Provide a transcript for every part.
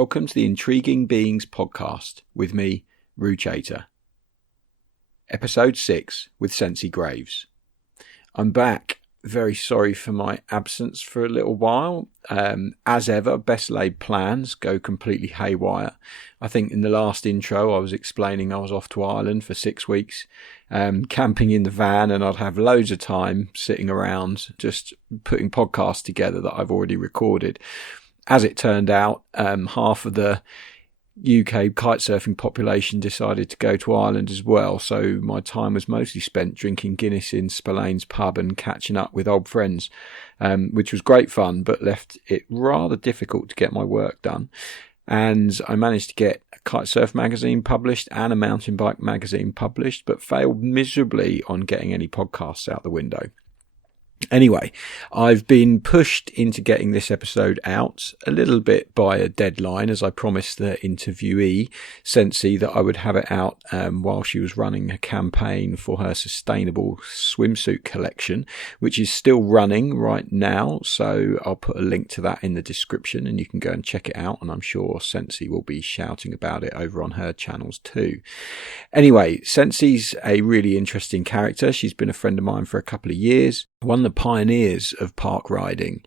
welcome to the Intriguing Beings podcast with me, Roo Chater. Episode 6 with Sensi Graves. I'm back. Very sorry for my absence for a little while. As ever, best laid plans go completely haywire. I think in the last intro I was explaining I was off to Ireland for 6 weeks, camping in the van, and I'd have loads of time sitting around just putting podcasts together that I've already recorded. As it turned out, half of the UK kitesurfing population decided to go to Ireland as well, so my time was mostly spent drinking Guinness in Spillane's pub and catching up with old friends, which was great fun, but left it rather difficult to get my work done. And I managed to get a kitesurf magazine published and a mountain bike magazine published, but failed miserably on getting any podcasts out the window. Anyway, I've been pushed into getting this episode out a little bit by a deadline, as I promised the interviewee, Sensi, that I would have it out while she was running a campaign for her sustainable swimsuit collection, which is still running right now. So I'll put a link to that in the description and you can go and check it out. And I'm sure Sensi will be shouting about it over on her channels too. Anyway, Sensi's a really interesting character. She's been a friend of mine for a couple of years. One of the pioneers of park riding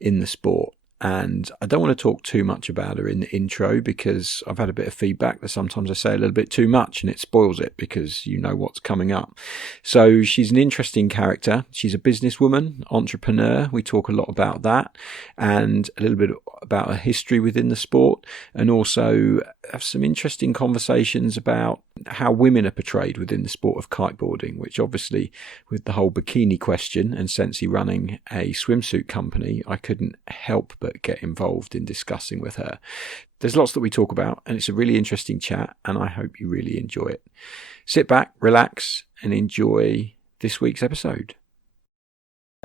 in the sport. And I don't want to talk too much about her in the intro because I've had a bit of feedback that sometimes I say a little bit too much and it spoils it because you know what's coming up. So she's an interesting character. She's a businesswoman, entrepreneur. We talk a lot about that and a little bit about her history within the sport, and also have some interesting conversations about how women are portrayed within the sport of kiteboarding, which obviously with the whole bikini question and Sensi running a swimsuit company, I couldn't help but get involved in discussing with her. There's lots that we talk about and it's a really interesting chat and I hope you really enjoy it. Sit back, relax and enjoy this week's episode.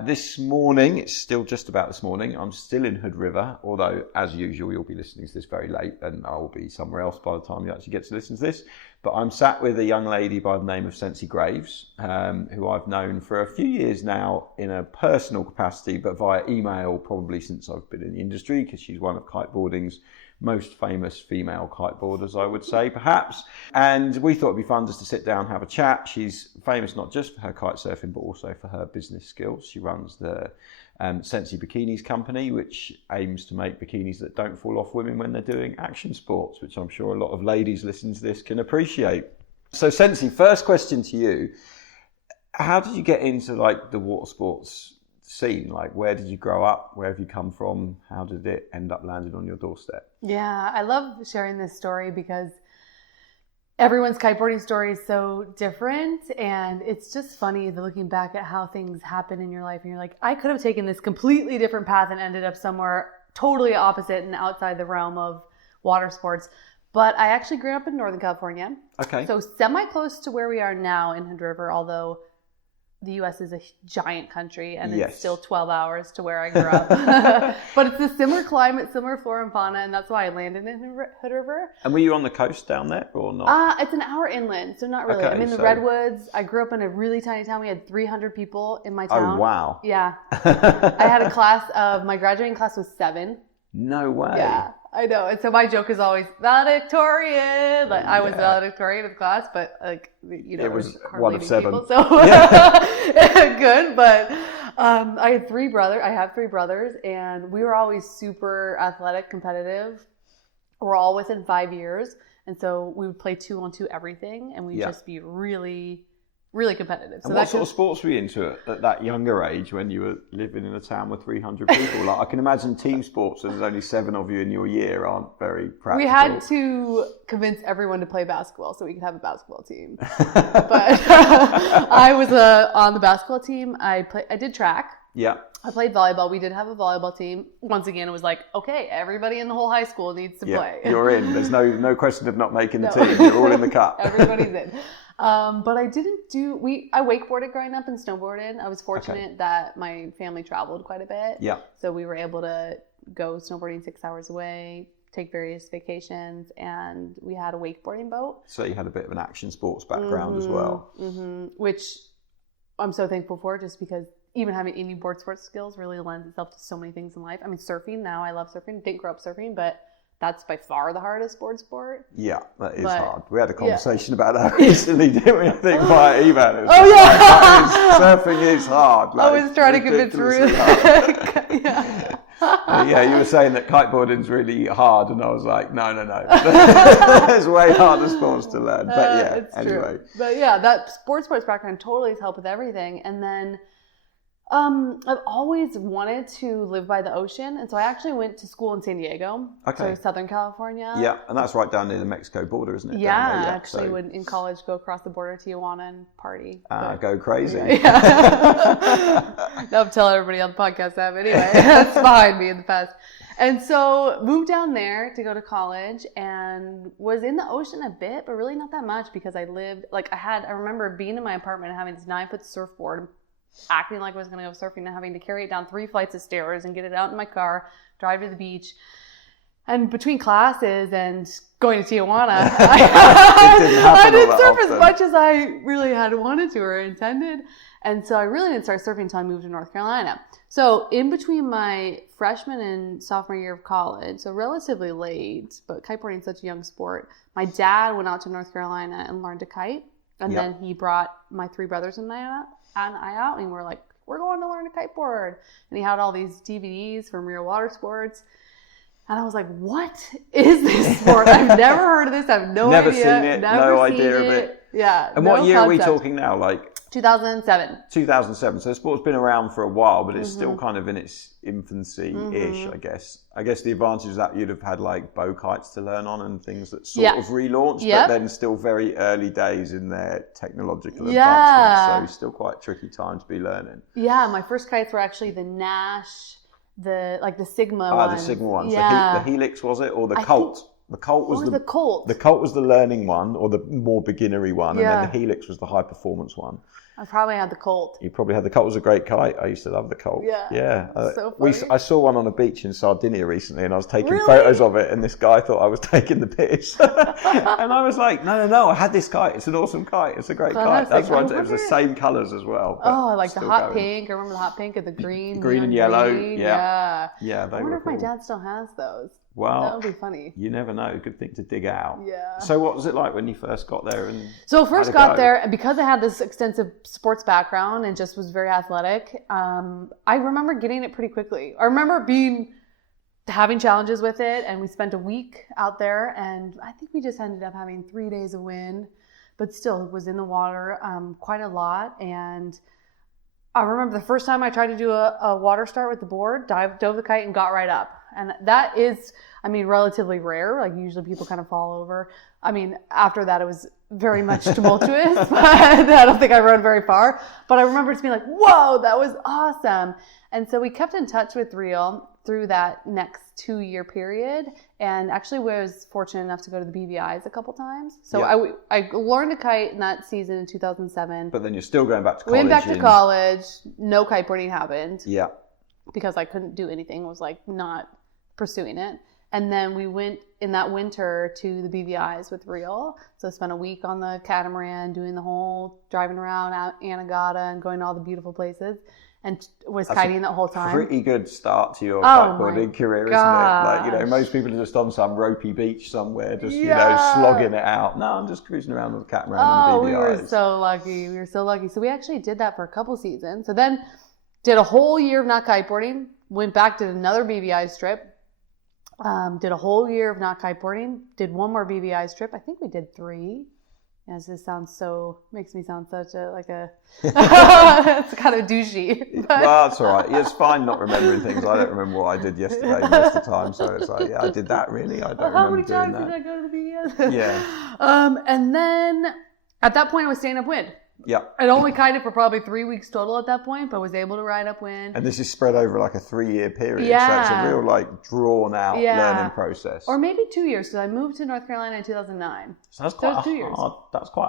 This morning, it's still just about this morning, I'm still in Hood River, although as usual you'll be listening to this very late and I'll be somewhere else by the time you actually get to listen to this. But I'm sat with a young lady by the name of Sensi Graves, who I've known for a few years now in a personal capacity, but via email probably since I've been in the industry, because she's one of kiteboarding's most famous female kiteboarders, I would say, perhaps. And we thought it'd be fun just to sit down and have a chat. She's famous not just for her kitesurfing, but also for her business skills. She runs the Sensi Bikinis company, which aims to make bikinis that don't fall off women when they're doing action sports, which I'm sure a lot of ladies listening to this can appreciate. So Sensi, first question to you. How did you get into like the water sports scene? Like, where did you grow up? Where have you come from? How did it end up landing on your doorstep? Yeah, I love sharing this story because everyone's kiteboarding story is so different, and it's just funny looking back at how things happen in your life and you're like, I could have taken this completely different path and ended up somewhere totally opposite and outside the realm of water sports. But I actually grew up in Northern California. Okay. So semi-close to where we are now in Hood River, although the U.S. is a giant country and it's still 12 hours to where I grew up. But it's a similar climate, similar flora and fauna, and that's why I landed in Hood River. And were you on the coast down there or not? It's an hour inland, so not really. Okay, I'm in the Redwoods. I grew up in a really tiny town. We had 300 people in my town. Oh, wow. Yeah. I had a class of, my graduating class was 7. No way. Yeah. I know. And so my joke is always valedictorian. Like I was valedictorian of the class, but like, you know, it was one of 7. People, so good. But I had 3 brothers. I have 3 brothers, and we were always super athletic, competitive. We're all within 5 years. And so we would play 2-on-2 everything, and we'd just be really, really competitive. So and what sort of sports were you into at that younger age when you were living in a town with 300 people? Like, I can imagine team sports, and there's only 7 of you in your year, aren't very practical. We had to convince everyone to play basketball so we could have a basketball team. But I was on the basketball team. I did track. Yeah. I played volleyball. We did have a volleyball team. Once again, it was like, okay, everybody in the whole high school needs to play. You're in. There's no question of not making the team. You're all in the cup. Everybody's in. But I didn't I wakeboarded growing up and snowboarded. I was fortunate that my family traveled quite a bit. Yeah. So we were able to go snowboarding 6 hours away, take various vacations, and we had a wakeboarding boat. So you had a bit of an action sports background as well. Mm-hmm. Which I'm so thankful for, just because even having any board sports skills really lends itself to so many things in life. I mean, surfing now, I love surfing. Didn't grow up surfing, but that's by far the hardest board sport. Yeah, that is hard. We had a conversation about that recently, didn't we? I think via email. Surfing is hard. Like, I was trying to convince Ruth. You were saying that kiteboarding's really hard, and I was like, no. There's way harder sports to learn. But it's anyway. True. But that sports background totally has helped with everything. And then I've always wanted to live by the ocean, and so I actually went to school in San Diego, so Southern California. Yeah, and that's right down near the Mexico border, isn't it? Yeah, I actually would in college go across the border to Tijuana and party. Go crazy. Don't tell everybody on the podcast that, but anyway, that's behind me in the past. And so moved down there to go to college and was in the ocean a bit, but really not that much because I remember being in my apartment and having this 9-foot surfboard, acting like I was going to go surfing and having to carry it down 3 flights of stairs and get it out in my car, drive to the beach. And between classes and going to Tijuana, I didn't surf as much as I really had wanted to or intended. And so I really didn't start surfing until I moved to North Carolina. So in between my freshman and sophomore year of college, so relatively late, but kiteboarding is such a young sport, my dad went out to North Carolina and learned to kite. And then he brought my 3 brothers and I out, and we're like, we're going to learn to kiteboard. And he had all these DVDs from Real Water Sports. And I was like, what is this sport? I've never heard of this. I have no idea. Never seen it. No idea of it. Yeah. And what year are we talking now? Like 2007. 2007. So the sport's been around for a while, but it's still kind of in its infancy-ish, I guess. I guess the advantage is that you'd have had like bow kites to learn on and things that sort of relaunched, but then still very early days in their technological advancement. So still quite a tricky time to be learning. Yeah, my first kites were actually the Nash, the Sigma ones. The Sigma ones. Yeah. The Helix, was it? Or the Colt? The Colt was the Colt. The Colt was the learning one, or the more beginnery one, and then the Helix was the high performance one. I probably had the Colt. You probably had the Colt. It was a great kite. I used to love the Colt. Yeah. So funny. I saw one on a beach in Sardinia recently, and I was taking photos of it, and this guy thought I was taking the piss. And I was like, no, I had this kite. It's an awesome kite. It's a great kite. That's why it was the same colours as well. Oh, like the hot pink. I remember the hot pink and the green. Green and yellow. Green. Yeah, I wonder if my dad still has those. Well, that would be funny. You never know. Good thing to dig out. Yeah. So what was it like when you first got there? So first got there, and because I had this extensive sports background and just was very athletic, I remember getting it pretty quickly. I remember having challenges with it, and we spent a week out there, and I think we just ended up having 3 days of wind, but still it was in the water quite a lot. And I remember the first time I tried to do a water start with the board, dove the kite and got right up. And that is, relatively rare. Like usually people kind of fall over. After that it was very much tumultuous, but I don't think I rode very far. But I remember just being like, whoa, that was awesome. And so we kept in touch with Real through that next 2-year period. And actually was fortunate enough to go to the BVIs a couple times. So I learned to kite in that season in 2007. But then you're still going back to college. Went back to college. No kiteboarding happened. Yeah. Because I couldn't do anything. Was like not pursuing it. And then we went in that winter to the BVIs with Real. So I spent a week on the catamaran doing the whole driving around out Anegada and going to all the beautiful places, and was kiting the whole time. Pretty good start to your kiteboarding career, isn't it? Like, most people are just on some ropey beach somewhere, just slogging it out. No, I'm just cruising around with the catamaran and the BVIs. We were so lucky. So we actually did that for a couple seasons. So then did a whole year of not kiteboarding, went back to another BVI trip. Did a whole year of not kiteboarding. Did one more BVI trip. I think we did 3. Yes, this makes me sound such it's kind of douchey. But. Well, that's all right. It's fine not remembering things. I don't remember what I did yesterday most of the time. So it's like, I did that really. I don't remember doing that. How many times did I go to the BVI? Yeah. And then at that point I was staying upwind. Yeah. I'd only kited for probably 3 weeks total at that point, but was able to ride upwind. And this is spread over like a 3-year period. Yeah. So it's a real drawn out learning process. Or maybe 2 years, because I moved to North Carolina in 2009. So that's quite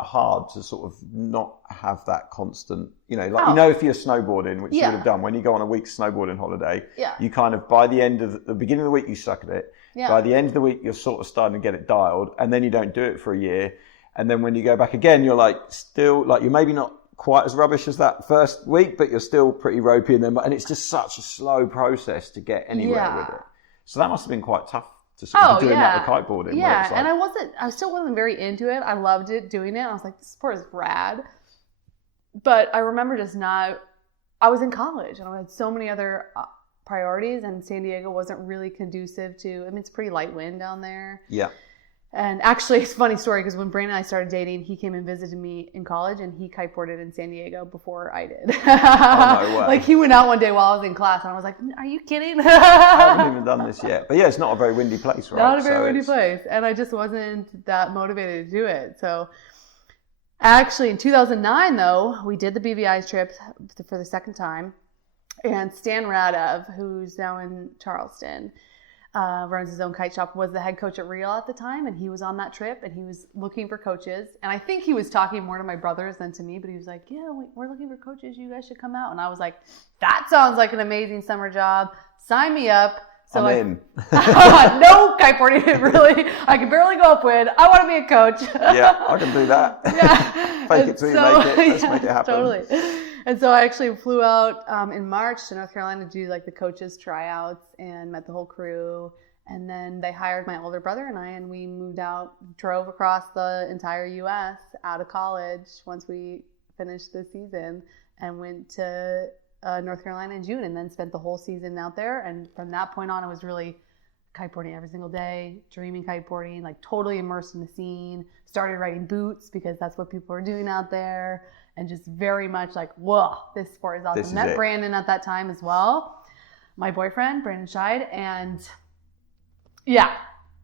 hard to sort of not have that constant, if you're snowboarding, which you would have done when you go on a week's snowboarding holiday, you kind of, by the end of the beginning of the week, you suck at it. Yeah. By the end of the week, you're sort of starting to get it dialed, and then you don't do it for a year. And then when you go back again, you're you're maybe not quite as rubbish as that first week, but you're still pretty ropey. And it's just such a slow process to get anywhere with it. So that must have been quite tough to sort of doing like the kiteboarding. Yeah, like... and I still wasn't very into it. I loved it, doing it. I was like, this sport is rad. But I remember I was in college and I had so many other priorities, and San Diego wasn't really conducive to, it's pretty light wind down there. Yeah. And actually, it's a funny story because when Brandon and I started dating, he came and visited me in college, and he kiteboarded in San Diego before I did. Oh, no way. Like, he went out one day while I was in class, and I was like, are you kidding? I haven't even done this yet. But yeah, it's not a very windy place, right? Not a very windy place. And I just wasn't that motivated to do it. So actually, in 2009, though, we did the BVI trip for the second time. And Stan Radev, who's now in Charleston, runs his own kite shop, was the head coach at Real at the time, and he was on that trip, and he was looking for coaches. And I think he was talking more to my brothers than to me, but he was like, yeah, we're looking for coaches. You guys should come out. And I was like, that sounds like an amazing summer job. Sign me up. So I'm in. No kiteboarding, really. I can barely go upwind. I want to be a coach. Yeah, I can do that. Yeah. Fake it till you make it. Let's make it happen. Totally. And so I actually flew out in March to North Carolina to do like the coaches tryouts and met the whole crew. And then they hired my older brother and I, and we moved out, drove across the entire U.S. out of college once we finished the season, and went to North Carolina in June, and then spent the whole season out there. And from that point on, it was really kiteboarding every single day, dreaming kiteboarding, like totally immersed in the scene. Started riding boots because that's what people were doing out there. And just very much like, whoa, this sport is awesome. Met Brandon at that time as well, my boyfriend, Brandon Scheid. And yeah,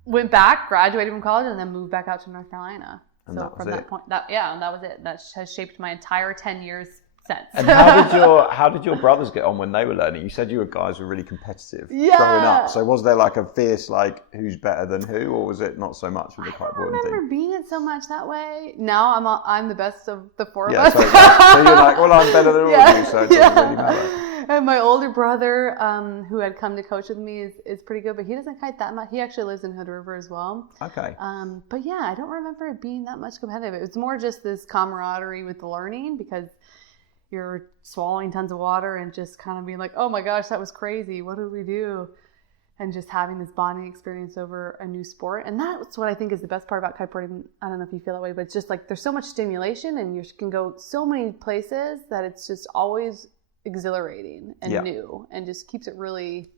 went back, graduated from college, and then moved back out to North Carolina. And so from that point, that was it. That has shaped my entire 10 years since. And how did your brothers get on when they were learning? You said you guys were really competitive growing up. So was there like a fierce, like, who's better than who, or was it not so much with the kiteboarding thing? I don't remember being it so much that way. Now I'm the best of the four of us. So you're like, well, I'm better than all of you, so it doesn't really matter. And my older brother, who had come to coach with me, is pretty good, but he doesn't kite that much. He actually lives in Hood River as well. Okay. But yeah, I don't remember it being that much competitive. It was more just this camaraderie with the learning, because you're swallowing tons of water and just kind of being like, oh my gosh, that was crazy. What did we do? And just having this bonding experience over a new sport. And that's what I think is the best part about kiteboarding. I don't know if you feel that way, but it's just like there's so much stimulation and you can go so many places that it's just always exhilarating and new, and just keeps it really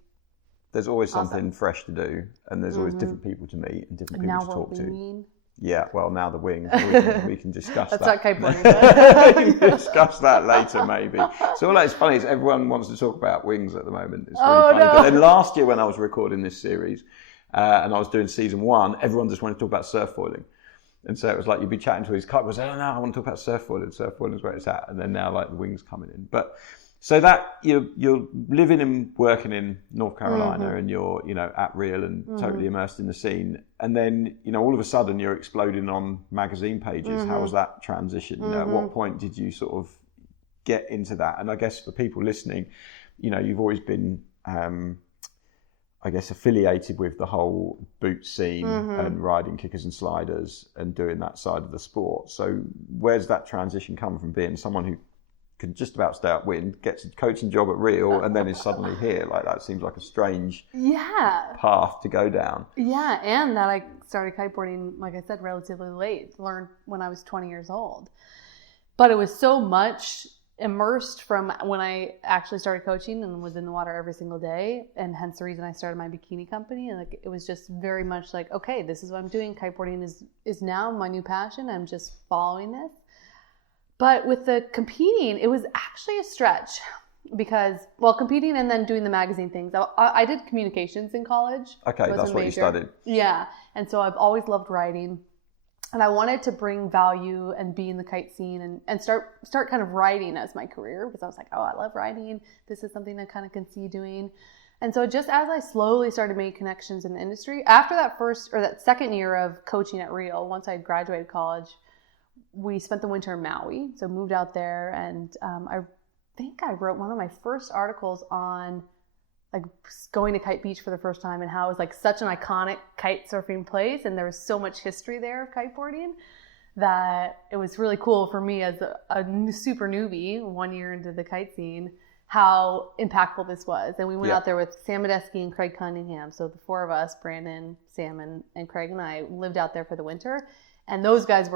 There's always something fresh to do, and there's always different people to meet and different people to talk to. Yeah, well, now the wings, we can discuss that. That's not kiteboarding. We can discuss that later, maybe. So all that's funny is everyone wants to talk about wings at the moment. It's really funny. No. But then last year when I was recording this series, and I was doing season 1, everyone just wanted to talk about surfboarding. And so it was like you'd be chatting to his kiteboarders, oh no, I want to talk about surfboarding. Surfboarding is where it's at. And then now like the wings coming in. But so that you're living and working in North Carolina, and you're at Real and totally immersed in the scene, and then all of a sudden you're exploding on magazine pages. How was that transition? At what point did you sort of get into that? And I guess for people listening, you've always been I guess affiliated with the whole boot scene and riding kickers and sliders and doing that side of the sport. So where's that transition come from, being someone who can just about stay upwind, gets a coaching job at Real, and then is suddenly here? Like, that seems like a strange path to go down. Yeah, and that I started kiteboarding, like I said, relatively late. Learned when I was 20 years old. But it was so much immersed from when I actually started coaching and was in the water every single day, and hence the reason I started my bikini company. And like, it was just very much like, okay, this is what I'm doing. Kiteboarding is now my new passion. I'm just following this. But with the competing, it was actually a stretch because, competing and then doing the magazine things. I did communications in college. Okay, that's what you studied. Yeah. And so I've always loved writing. And I wanted to bring value and be in the kite scene and start kind of writing as my career, because I was like, oh, I love writing. This is something I kind of can see doing. And so just as I slowly started making connections in the industry, after that second year of coaching at Real, once I had graduated college, we spent the winter in Maui, so moved out there, and I think I wrote one of my first articles on like going to Kite Beach for the first time and how it was like such an iconic kite surfing place, and there was so much history there of kiteboarding that it was really cool for me as a super newbie 1 year into the kite scene how impactful this was. And we went Yeah. out there with Sam Medeski and Craig Cunningham. So the four of us, Brandon, Sam, and Craig and I, lived out there for the winter. And those guys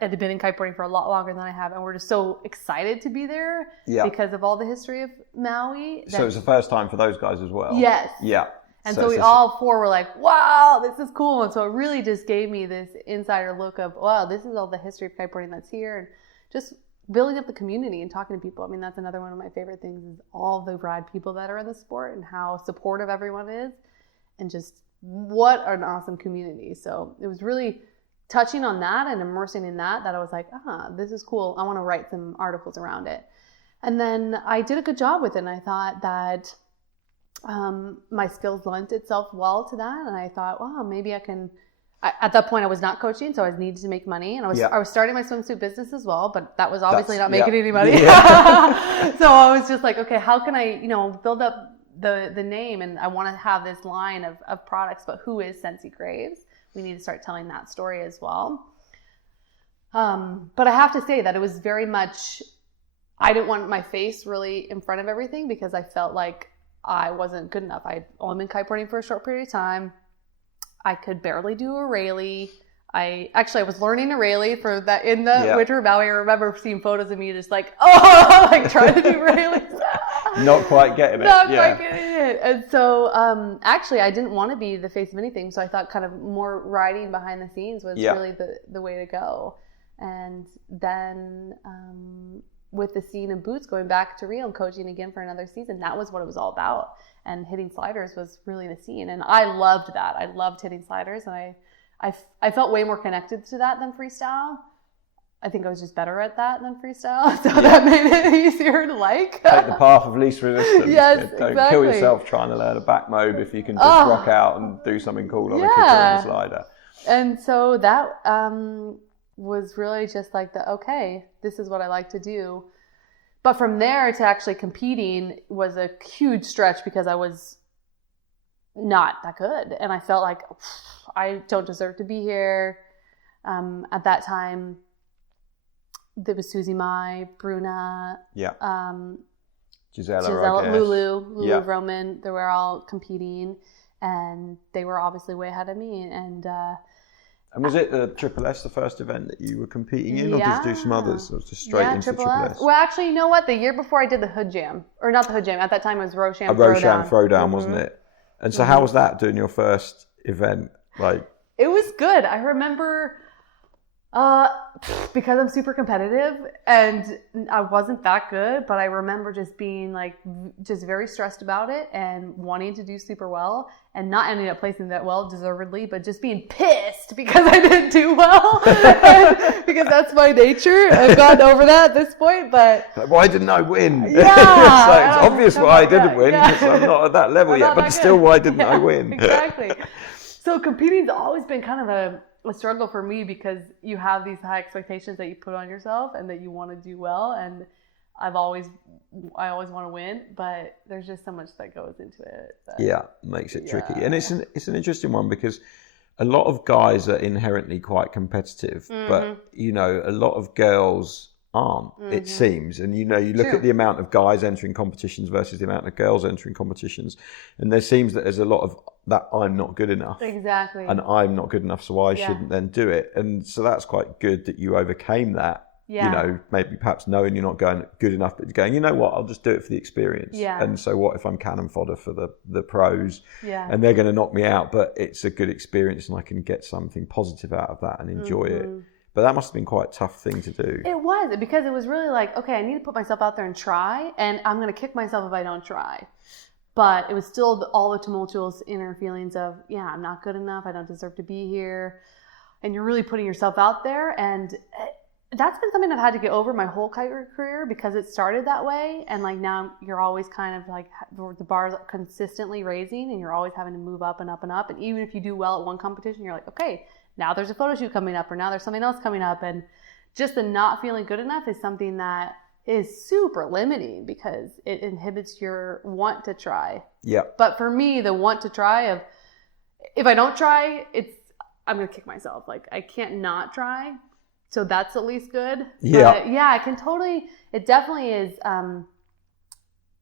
had been in kiteboarding for a lot longer than I have. And we're just so excited to be there because of all the history of Maui. So it was the first time for those guys as well? Yes. Yeah. And so we all four were like, wow, this is cool. And so it really just gave me this insider look of, wow, this is all the history of kiteboarding that's here. And just building up the community and talking to people. I mean, that's another one of my favorite things is all the rad people that are in the sport and how supportive everyone is. And just what an awesome community. So it was really touching on that and immersing in that I was like, this is cool. I want to write some articles around it. And then I did a good job with it. And I thought that my skills lent itself well to that. And I thought, wow, maybe I can, at that point I was not coaching, so I needed to make money. And I was starting my swimsuit business as well, but that was obviously not making any money. Yeah. So I was just like, okay, how can I, build up the name? And I want to have this line of products, but who is Sensi Graves? We need to start telling that story as well. But I have to say that it was very much, I didn't want my face really in front of everything because I felt like I wasn't good enough. I'd only been kiteboarding for a short period of time. I could barely do a Rayleigh. I was learning a Rayleigh for that in the winter of Maui. I remember seeing photos of me just like, trying to do Rayleighs. Not quite getting it. Not quite getting it. And so, I didn't want to be the face of anything. So I thought kind of more riding behind the scenes was really the way to go. And then with the scene of boots, going back to Rio and coaching again for another season, that was what it was all about. And hitting sliders was really the scene. And I loved that. I loved hitting sliders. And I felt way more connected to that than freestyle. I think I was just better at that than freestyle. So that made it easier to like. Take the path of least resistance. Yes, Don't kill yourself trying to learn a back mode if you can just rock out and do something cool on a kicker and a slider. And so that was really just like okay, this is what I like to do. But from there to actually competing was a huge stretch because I was not that good. And I felt like I don't deserve to be here. At that time, there was Susie Mai, Bruna, Gisela, Lulu Roman. They were all competing, and they were obviously way ahead of me. And was it the Triple S, the first event that you were competing in, or did you do some others? Or just straight into Triple S? Well, actually, you know what? The year before I did the Hood Jam, or not the Hood Jam, at that time it was Roshan Throwdown, wasn't it? And so how was that doing your first event? It was good. I remember because I'm super competitive and I wasn't that good, but I remember just being just very stressed about it and wanting to do super well and not ending up placing that well deservedly, but just being pissed because I didn't do well because that's my nature. I've gotten over that at this point, but why didn't I win? Yeah. It's obvious why I didn't win because I'm not at that level yet, but still why didn't I win? Exactly. So competing's always been kind of a struggle for me because you have these high expectations that you put on yourself and that you want to do well, and I always want to win, but there's just so much that goes into it. Makes it tricky. And it's an interesting one because a lot of guys are inherently quite competitive, but a lot of girls aren't, it seems. And you look at the amount of guys entering competitions versus the amount of girls entering competitions, and there seems that there's a lot of that I'm not good enough. Exactly. And I'm not good enough, so I shouldn't then do it. And so that's quite good that you overcame that. Yeah. Maybe perhaps knowing you're not going good enough, but going, you know what, I'll just do it for the experience. Yeah. And so what if I'm cannon fodder for the pros and they're going to knock me out, but it's a good experience and I can get something positive out of that and enjoy it. But that must have been quite a tough thing to do. It was, because it was really okay, I need to put myself out there and try, and I'm going to kick myself if I don't try. But it was still all the tumultuous inner feelings of, I'm not good enough, I don't deserve to be here. And you're really putting yourself out there. And that's been something I've had to get over my whole kite career because it started that way. And now you're always kind of the bar's consistently raising and you're always having to move up and up and up. And even if you do well at one competition, you're like, okay, now there's a photo shoot coming up, or now there's something else coming up. And just the not feeling good enough is something that is super limiting because it inhibits your want to try. Yeah. But for me, the want to try of, if I don't try, I'm going to kick myself. I can't not try. So that's at least good. Yeah. But I can totally, it definitely is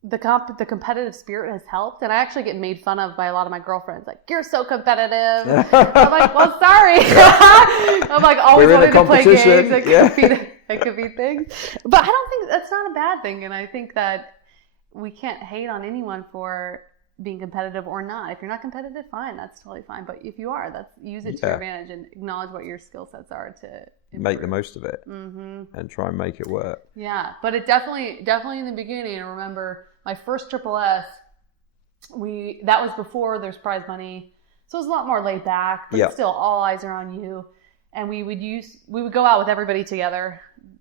the competitive spirit has helped. And I actually get made fun of by a lot of my girlfriends. Like, you're so competitive. I'm like, well, sorry. I'm like always wanting to play games and compete things. But I don't think that's not a bad thing. And I think that we can't hate on anyone for being competitive or not. If you're not competitive, fine, that's totally fine. But if you are, use it to your advantage and acknowledge what your skill sets are to improve. Make the most of it and try and make it work. Yeah, but it definitely in the beginning. I remember my first Triple S. That was before there's prize money, so it was a lot more laid back. But still, all eyes are on you. And we would go out with everybody together,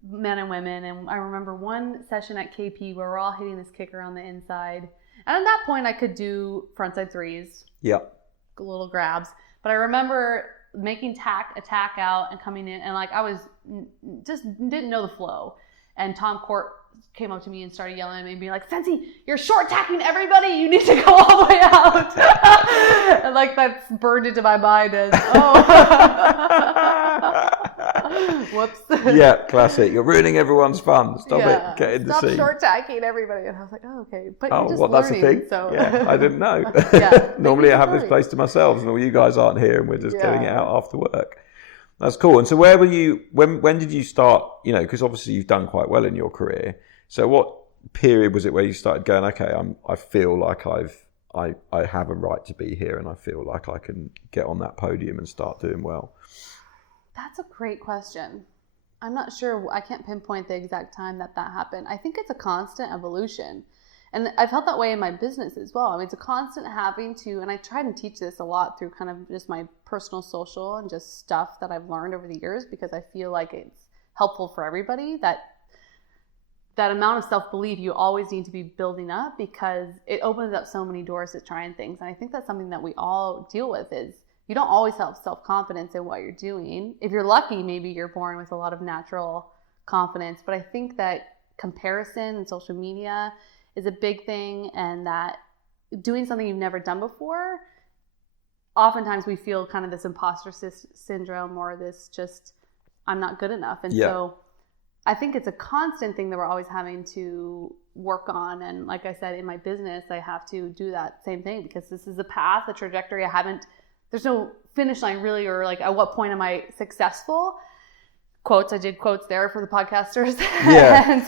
men and women. And I remember one session at KP where we're all hitting this kicker on the inside. And at that point, I could do frontside threes. Yep. Little grabs. But I remember making a tack out and coming in. And like I was just didn't know the flow. And Tom Court came up to me and started yelling at me and being like, Sensi, you're short tacking everybody. You need to go all the way out. And like that's burned into my mind as, whoops. Yeah, classic. You're ruining everyone's fun. Stop it. Get in the scene. Stop short tacking everybody. And I was like, oh, okay. But you're just that's learning, a thing? So. Yeah, I didn't know. Normally I have this place to myself and all you guys aren't here and we're just getting it out after work. That's cool. And so where were you, when did you start, because obviously you've done quite well in your career. So what period was it where you started going, okay, I feel like I have a right to be here and I feel like I can get on that podium and start doing well? That's a great question. I'm not sure. I can't pinpoint the exact time that happened. I think it's a constant evolution. And I've felt that way in my business as well. I mean, it's a constant having to, and I try and teach this a lot through kind of just my personal social and just stuff that I've learned over the years, because I feel like it's helpful for everybody, that amount of self-belief you always need to be building up, because it opens up so many doors to trying things. And I think that's something that we all deal with, is you don't always have self-confidence in what you're doing. If you're lucky, maybe you're born with a lot of natural confidence. But I think that comparison and social media is a big thing, and that doing something you've never done before, oftentimes we feel kind of this imposter syndrome or this just, I'm not good enough. And so I think it's a constant thing that we're always having to work on. And like I said, in my business, I have to do that same thing, because this is a path, a trajectory. There's no finish line really, or like at what point am I successful? Quotes, I did quotes there for the podcasters. Yeah. And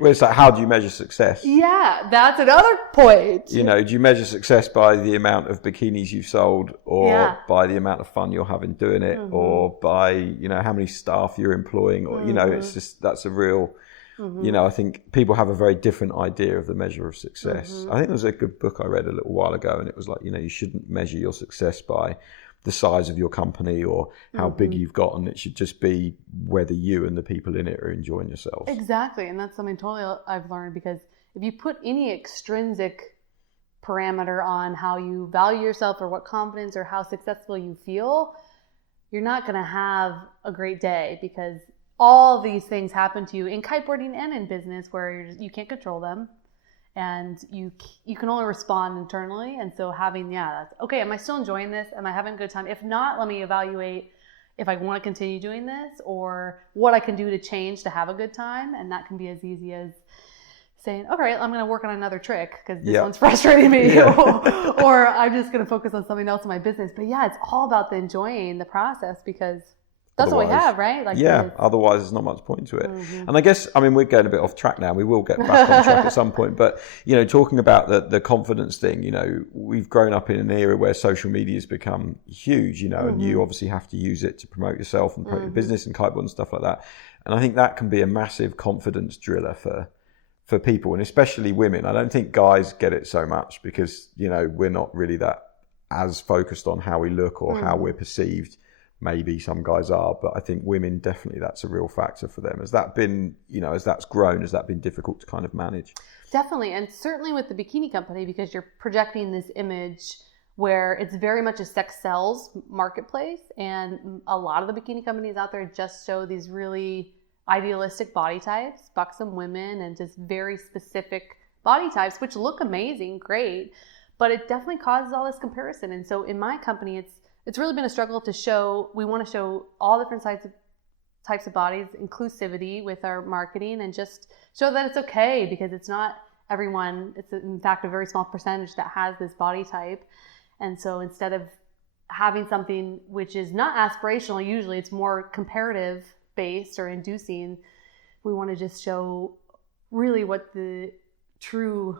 well, it's like, how do you measure success? Yeah, that's another point. Do you measure success by the amount of bikinis you've sold, or by the amount of fun you're having doing it, or by, how many staff you're employing, or, it's just, that's a real, I think people have a very different idea of the measure of success. I think there was a good book I read a little while ago, and it was like, you shouldn't measure your success by the size of your company or how big you've gotten. It should just be whether you and the people in it are enjoying yourselves. Exactly. And that's something totally I've learned, because if you put any extrinsic parameter on how you value yourself or what confidence or how successful you feel, you're not going to have a great day, because all these things happen to you in kiteboarding and in business where you can't control them. And you can only respond internally. And so having, that's, okay, am I still enjoying this? Am I having a good time? If not, let me evaluate if I want to continue doing this, or what I can do to change to have a good time. And that can be as easy as saying, okay, I'm going to work on another trick because this one's frustrating me, or I'm just going to focus on something else in my business. But it's all about enjoying the process, because that's what we have, right? Like otherwise there's not much point to it. And I guess, we're getting a bit off track now. We will get back on track at some point. But, talking about the confidence thing, we've grown up in an era where social media has become huge, and you obviously have to use it to promote yourself and promote your business and kiteboard and stuff like that. And I think that can be a massive confidence driller for people, and especially women. I don't think guys get it so much, because, we're not really that as focused on how we look or how we're perceived. Maybe some guys are, but I think women, definitely that's a real factor for them. Has that been, as that's grown, has that been difficult to kind of manage? Definitely. And certainly with the bikini company, because you're projecting this image where it's very much a sex sells marketplace. And a lot of the bikini companies out there just show these really idealistic body types, buxom women, and just very specific body types, which look amazing, great, but it definitely causes all this comparison. And so in my company, it's really been a struggle to show. We want to show all different types of bodies, inclusivity with our marketing, and just show that it's okay, because it's not everyone, it's in fact a very small percentage that has this body type. And so instead of having something which is not aspirational, usually it's more comparative based or inducing, we want to just show really what the true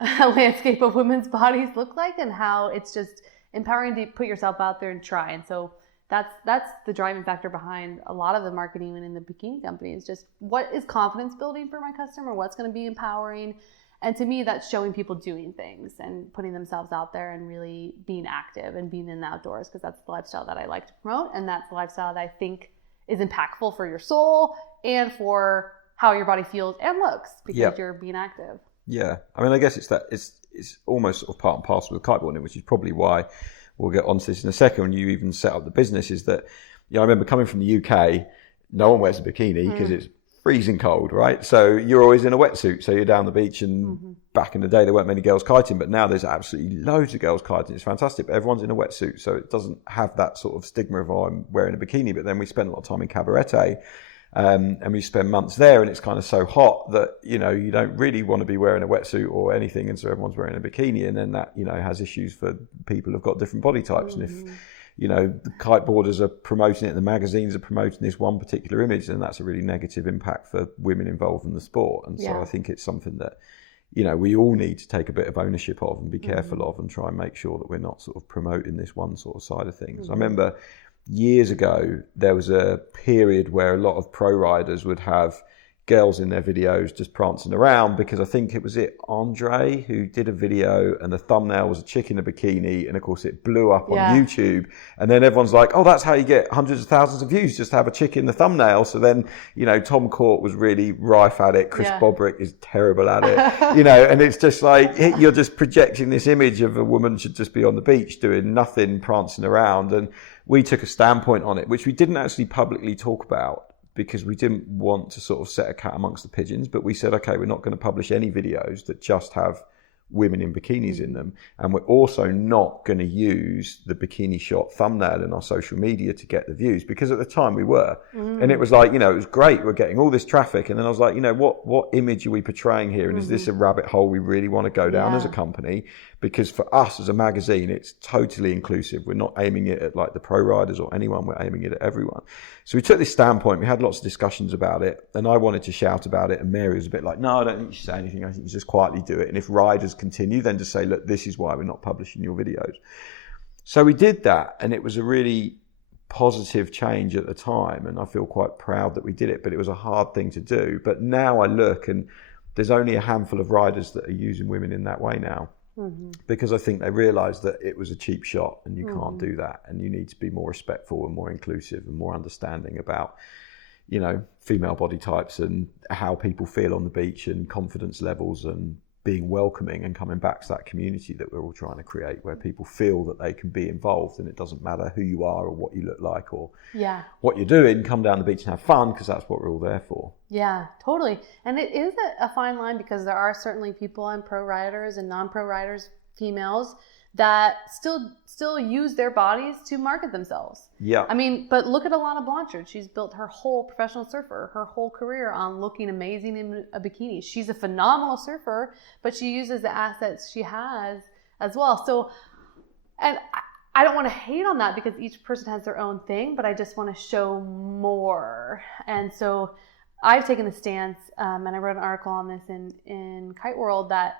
landscape of women's bodies look like and how it's just empowering to put yourself out there and try. And so that's the driving factor behind a lot of the marketing in the bikini company, is just what is confidence building for my customer, what's going to be empowering. And to me, that's showing people doing things and putting themselves out there and really being active and being in the outdoors, because that's the lifestyle that I like to promote. And that's the lifestyle that I think is impactful for your soul and for how your body feels and looks, because you're being active. Yeah. I mean, I guess it's almost sort of part and parcel with kiteboarding, which is probably why we'll get onto this in a second. When you even set up the business, is that, I remember coming from the UK, no one wears a bikini because it's freezing cold, right? So you're always in a wetsuit. So you're down the beach, and back in the day, there weren't many girls kiting, but now there's absolutely loads of girls kiting. It's fantastic, but everyone's in a wetsuit. So it doesn't have that sort of stigma of, oh, I'm wearing a bikini. But then we spend a lot of time in Cabarete, and we spend months there, and it's kind of so hot that, you don't really want to be wearing a wetsuit or anything. And so everyone's wearing a bikini, and then that, has issues for people who've got different body types. And if, the kiteboarders are promoting it, the magazines are promoting this one particular image, and that's a really negative impact for women involved in the sport. And so I think it's something that, we all need to take a bit of ownership of and be careful of, and try and make sure that we're not sort of promoting this one sort of side of things. I remember years ago, there was a period where a lot of pro riders would have girls in their videos just prancing around, because I think it was Andre who did a video, and the thumbnail was a chick in a bikini, and of course it blew up on YouTube, and then everyone's like, oh, that's how you get hundreds of thousands of views, just to have a chick in the thumbnail. So then, Tom Court was really rife at it, Chris Bobrick is terrible at it, and it's just like, you're just projecting this image of a woman should just be on the beach doing nothing, prancing around. And we took a standpoint on it, which we didn't actually publicly talk about, because we didn't want to sort of set a cat amongst the pigeons. But we said, okay, we're not going to publish any videos that just have women in bikinis in them. And we're also not going to use the bikini shot thumbnail in our social media to get the views, because at the time we were. And it was like, it was great, we're getting all this traffic. And then I was like, what image are we portraying here? And is this a rabbit hole we really want to go down as a company? Because for us as a magazine, it's totally inclusive. We're not aiming it at like the pro riders or anyone, we're aiming it at everyone. So we took this standpoint, we had lots of discussions about it, and I wanted to shout about it, and Mary was a bit like, no, I don't think you should say anything, I think you just quietly do it. And if riders continue, then just say, look, this is why we're not publishing your videos. So we did that, and it was a really positive change at the time, and I feel quite proud that we did it, but it was a hard thing to do. But now I look, and there's only a handful of riders that are using women in that way now. Because I think they realised that it was a cheap shot, and you can't do that, and you need to be more respectful and more inclusive and more understanding about, female body types and how people feel on the beach, and confidence levels, and being welcoming, and coming back to that community that we're all trying to create, where people feel that they can be involved, and it doesn't matter who you are or what you look like or what you're doing. Come down the beach and have fun, because that's what we're all there for. Yeah, totally. And it is a fine line, because there are certainly people and pro riders and non-pro riders, females, that still use their bodies to market themselves. Yeah. I mean, but look at Alana Blanchard. She's built her whole professional surfer, her whole career on looking amazing in a bikini. She's a phenomenal surfer, but she uses the assets she has as well. So, and I don't want to hate on that, because each person has their own thing, but I just want to show more. And so I've taken the stance, and I wrote an article on this in Kite World, that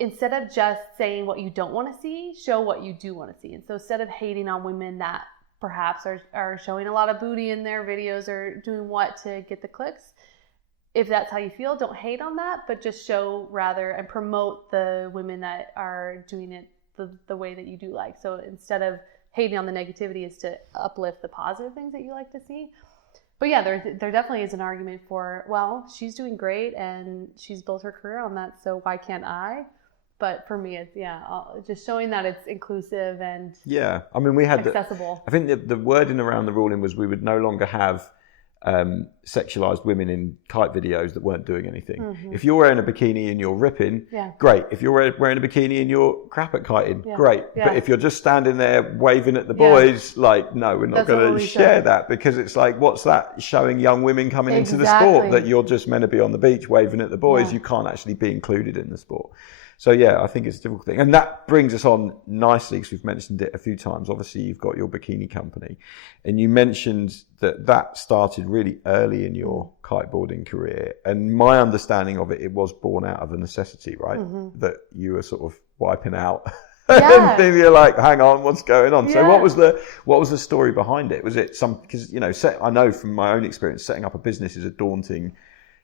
instead of just saying what you don't want to see, show what you do want to see. And so instead of hating on women that perhaps are showing a lot of booty in their videos, or doing what to get the clicks, if that's how you feel, don't hate on that, but just show rather and promote the women that are doing it the way that you do like. So instead of hating on the negativity, is to uplift the positive things that you like to see. But yeah, there definitely is an argument for, well, she's doing great and she's built her career on that, so why can't I? But for me, it's just showing that it's inclusive and I mean, we had accessible. I think the wording around the ruling was we would no longer have sexualized women in kite videos that weren't doing anything. If you're wearing a bikini and you're ripping, great. If you're wearing a bikini and you're crap at kiting, great. But if you're just standing there waving at the boys, like, no, we're not going to share that, because it's like, what's that showing young women coming into the sport, that you're just meant to be on the beach waving at the boys? You can't actually be included in the sport. So yeah, I think it's a difficult thing. And that brings us on nicely, because we've mentioned it a few times. Obviously, you've got your bikini company, and you mentioned that started really early in your kiteboarding career. And my understanding of it, it was born out of a necessity, right? That you were sort of wiping out. And then you're like, hang on, what's going on? So what was the story behind it? Was it because, you know, I know from my own experience, setting up a business is a daunting,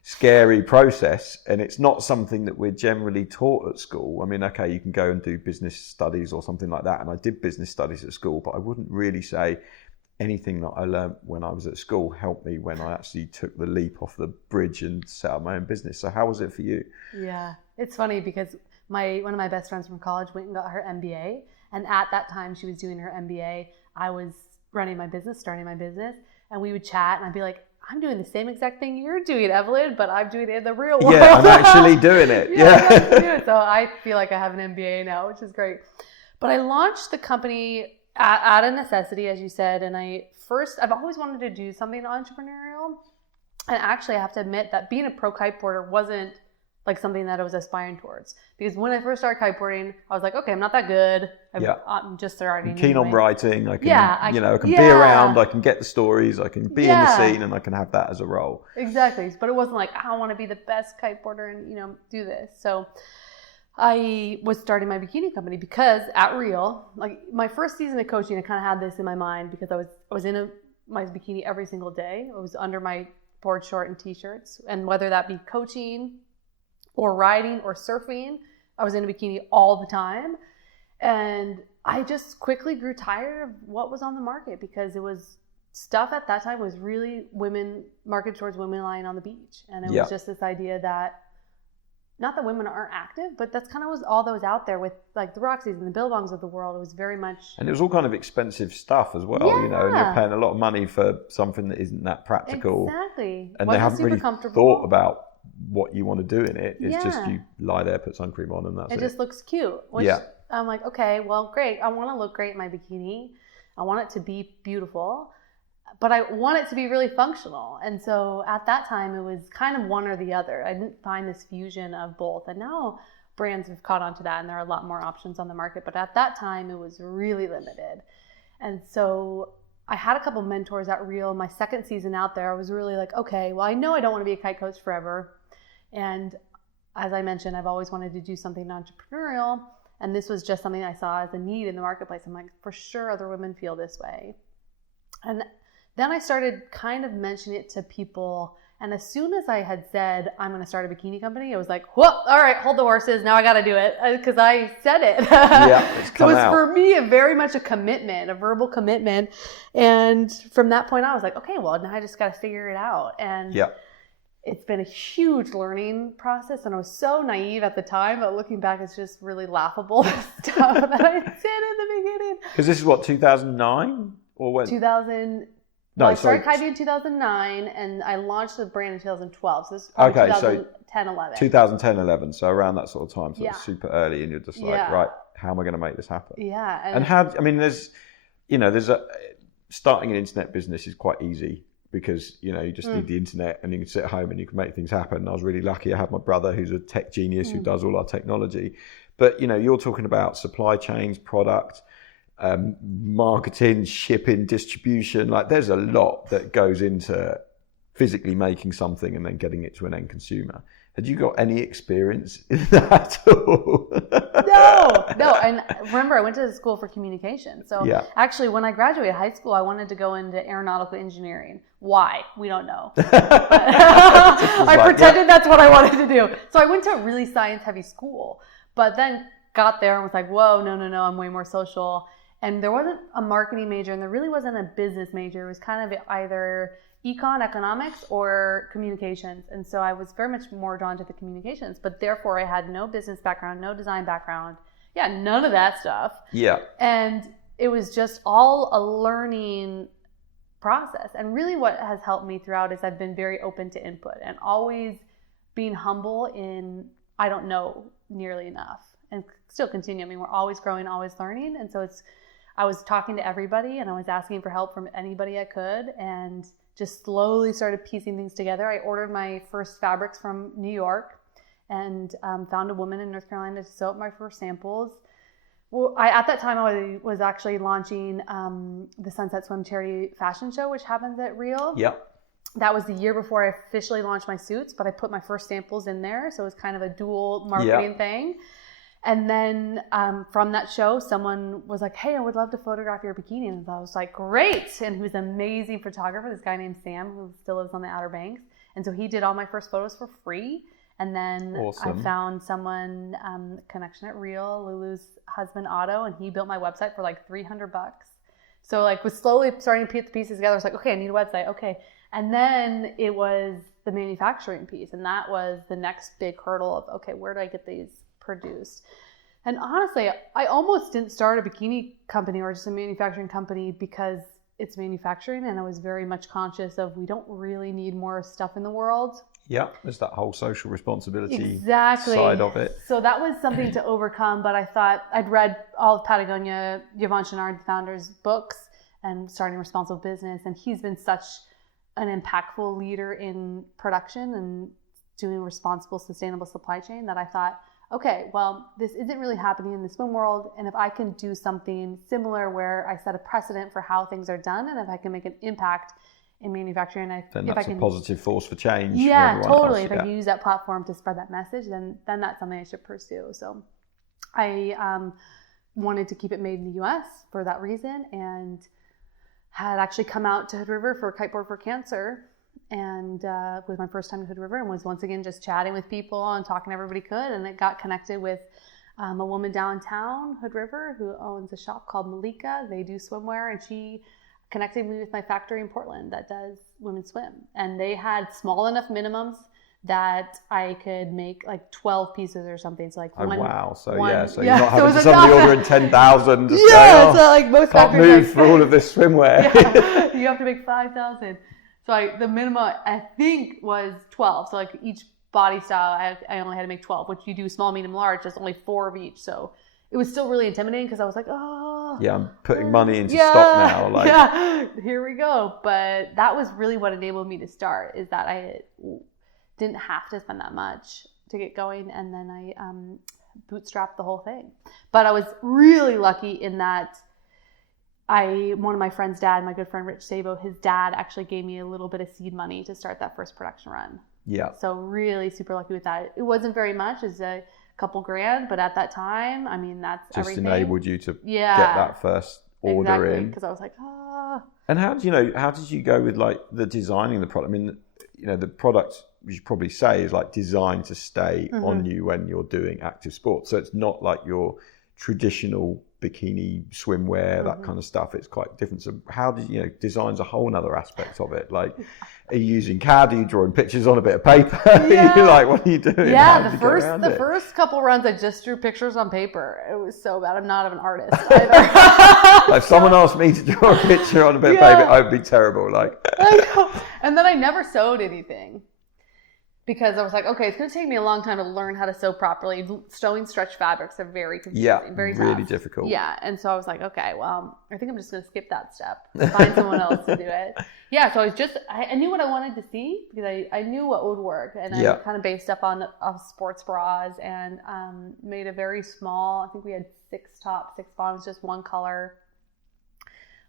scary process, and it's not something that we're generally taught at school. I mean, okay, you can go and do business studies or something like that, and I did business studies at school, but I wouldn't really say anything that I learned when I was at school helped me when I actually took the leap off the bridge and set up my own business. So how was it for you? Yeah, it's funny because one of my best friends from college went and got her MBA, and at that time she was doing her MBA, I was running my business, starting my business, and we would chat, and I'd be like, I'm doing the same exact thing you're doing, Evelyn, but I'm doing it in the real world. Yeah, I'm actually doing it. So I feel like I have an MBA now, which is great. But I launched the company out of necessity, as you said. And I've always wanted to do something entrepreneurial. And actually, I have to admit that being a pro kiteboarder wasn't like something that I was aspiring towards. Because when I first started kiteboarding, I was like, okay, I'm not that good. I'm just starting. I'm keen on writing. I can be around. I can get the stories. I can be in the scene, and I can have that as a role. Exactly. But it wasn't like, I want to be the best kiteboarder and, do this. So I was starting my bikini company because at Real, like my first season of coaching, I kind of had this in my mind because I was in my bikini every single day. I was under my board short and t-shirts. And whether that be coaching or riding or surfing, I was in a bikini all the time. And I just quickly grew tired of what was on the market, because it was stuff at that time was really marketed towards women lying on the beach. And it was just this idea that, not that women aren't active, but that's kind of was all that was out there with like the Roxys and the Billabongs of the world. It was very much... And it was all kind of expensive stuff as well, and you're paying a lot of money for something that isn't that practical. Exactly. And they haven't really thought about what you want to do in it. It's just you lie there, put sun cream on, and that's it. It just looks cute. I'm like, okay, well, great. I want to look great in my bikini. I want it to be beautiful, but I want it to be really functional. And so at that time, it was kind of one or the other. I didn't find this fusion of both. And now brands have caught on to that, and there are a lot more options on the market. But at that time, it was really limited. And so I had a couple mentors at Real. My second season out there, I was really like, okay, well, I know I don't want to be a kite coach forever. And as I mentioned, I've always wanted to do something entrepreneurial. And this was just something I saw as a need in the marketplace. I'm like, for sure, other women feel this way. And then I started kind of mentioning it to people. And as soon as I had said, I'm going to start a bikini company, it was like, whoa, all right, hold the horses. Now I got to do it, because I said it. So it's for me very much a commitment, a verbal commitment. And from that point on, I was like, okay, well, now I just got to figure it out. And it's been a huge learning process. And I was so naive at the time, but looking back, it's just really laughable stuff that I did in the beginning. Because this is what, 2009? Or when? 2000. I started kiting in 2009, and I launched the brand in 2012. So this is probably 2010, 11. 2010, 11. So around that sort of time. So it's super early, and you're just like, right, how am I going to make this happen? Yeah. And starting an internet business is quite easy, because, you just need the internet, and you can sit at home and you can make things happen. And I was really lucky. I have my brother who's a tech genius who does all our technology. But, you're talking about supply chains, product, marketing, shipping, distribution. Like, there's a lot that goes into physically making something and then getting it to an end consumer. Had you got any experience in that at all? No. And remember, I went to school for communication. So actually, when I graduated high school, I wanted to go into aeronautical engineering. Why? We don't know. I pretended that's what I wanted to do. So I went to a really science-heavy school, but then got there and was like, whoa, no, I'm way more social. And there wasn't a marketing major, and there really wasn't a business major. It was kind of either econ, economics, or communications. And so I was very much more drawn to the communications, but therefore I had no business background, no design background. None of that stuff. And it was just all a learning process. And really what has helped me throughout is I've been very open to input and always being humble in, I don't know nearly enough, and still continue. I mean, we're always growing, always learning. And so I was talking to everybody and I was asking for help from anybody I could, and just slowly started piecing things together. I ordered my first fabrics from New York and found a woman in North Carolina to sew up my first samples. Well, at that time, I was actually launching the Sunset Swim Charity Fashion Show, which happens at Rio. Yep. That was the year before I officially launched my suits, but I put my first samples in there. So it was kind of a dual marketing thing. And then from that show, someone was like, hey, I would love to photograph your bikini. And I was like, great. And he was an amazing photographer, this guy named Sam, who still lives on the Outer Banks. And so he did all my first photos for free. And then I found someone, connection at Real, Lulu's husband, Otto, and he built my website for like $300. So like was slowly starting to put the pieces together. I was like, okay, I need a website. Okay. And then it was the manufacturing piece. And that was the next big hurdle of, okay, where do I get these produced? And honestly, I almost didn't start a bikini company or just a manufacturing company because it's manufacturing. And I was very much conscious of, we don't really need more stuff in the world. Yeah, there's that whole social responsibility exactly. side of it. So that was something to overcome. But I thought I'd read all of Patagonia, Yvon Chouinard, the founder's books, and starting responsible business. And he's been such an impactful leader in production and doing responsible, sustainable supply chain that I thought, okay, well, this isn't really happening in the swim world. And if I can do something similar where I set a precedent for how things are done, and if I can make an impact in manufacturing, then that's a positive force for change. Yeah, totally. If I can use that platform to spread that message, then that's something I should pursue. So I wanted to keep it made in the US for that reason, and had actually come out to Hood River for Kiteboard for Cancer, and was my first time to Hood River, and was once again just chatting with people and talking to everybody could, and it got connected with a woman downtown Hood River who owns a shop called Malika. They do swimwear, and she connected me with my factory in Portland that does women's swim. And they had small enough minimums that I could make like 12 pieces or something. So like wow. So you're not having to suddenly order in 10,000 to so like most can't move for all of this swimwear. Yeah, you have to make 5,000. So the minimum I think was 12. So like each body style, I only had to make 12, which you do small, medium, large, there's only 4 of each. So it was still really intimidating because I was like, oh. Yeah, I'm putting money into stock now. Yeah, here we go. But that was really what enabled me to start, is that I didn't have to spend that much to get going. And then I bootstrapped the whole thing. But I was really lucky in that one of my friend's dad, my good friend Rich Sabo, his dad actually gave me a little bit of seed money to start that first production run. Yeah. So really super lucky with that. It wasn't very much. It's a couple grand, but at that time, I mean, that's just everything. enabled you to get that first order in. Because I was like, And how did you go with like the designing the product? I mean, the product, you should probably say, is like designed to stay on you when you're doing active sports. So it's not like your traditional bikini, swimwear, that kind of stuff. It's quite different. So how did design's a whole other aspect of it. Like, are you using CAD? Are you drawing pictures on a bit of paper? Yeah. You're like, what are you doing? Yeah, the first couple runs, I just drew pictures on paper. It was so bad. I'm not an artist either. If someone asked me to draw a picture on a bit of paper, I'd be terrible. Like, I know. And then I never sewed anything, because I was like, okay, it's going to take me a long time to learn how to sew properly. Sewing stretch fabrics are very confusing, very really tough. Difficult. Yeah, and so I was like, okay, well, I think I'm just going to skip that step, find someone else to do it. Yeah, so I knew what I wanted to see, because I knew what would work, and I kind of based stuff on sports bras, and made a very small, I think we had 6 tops, 6 bottoms, just one color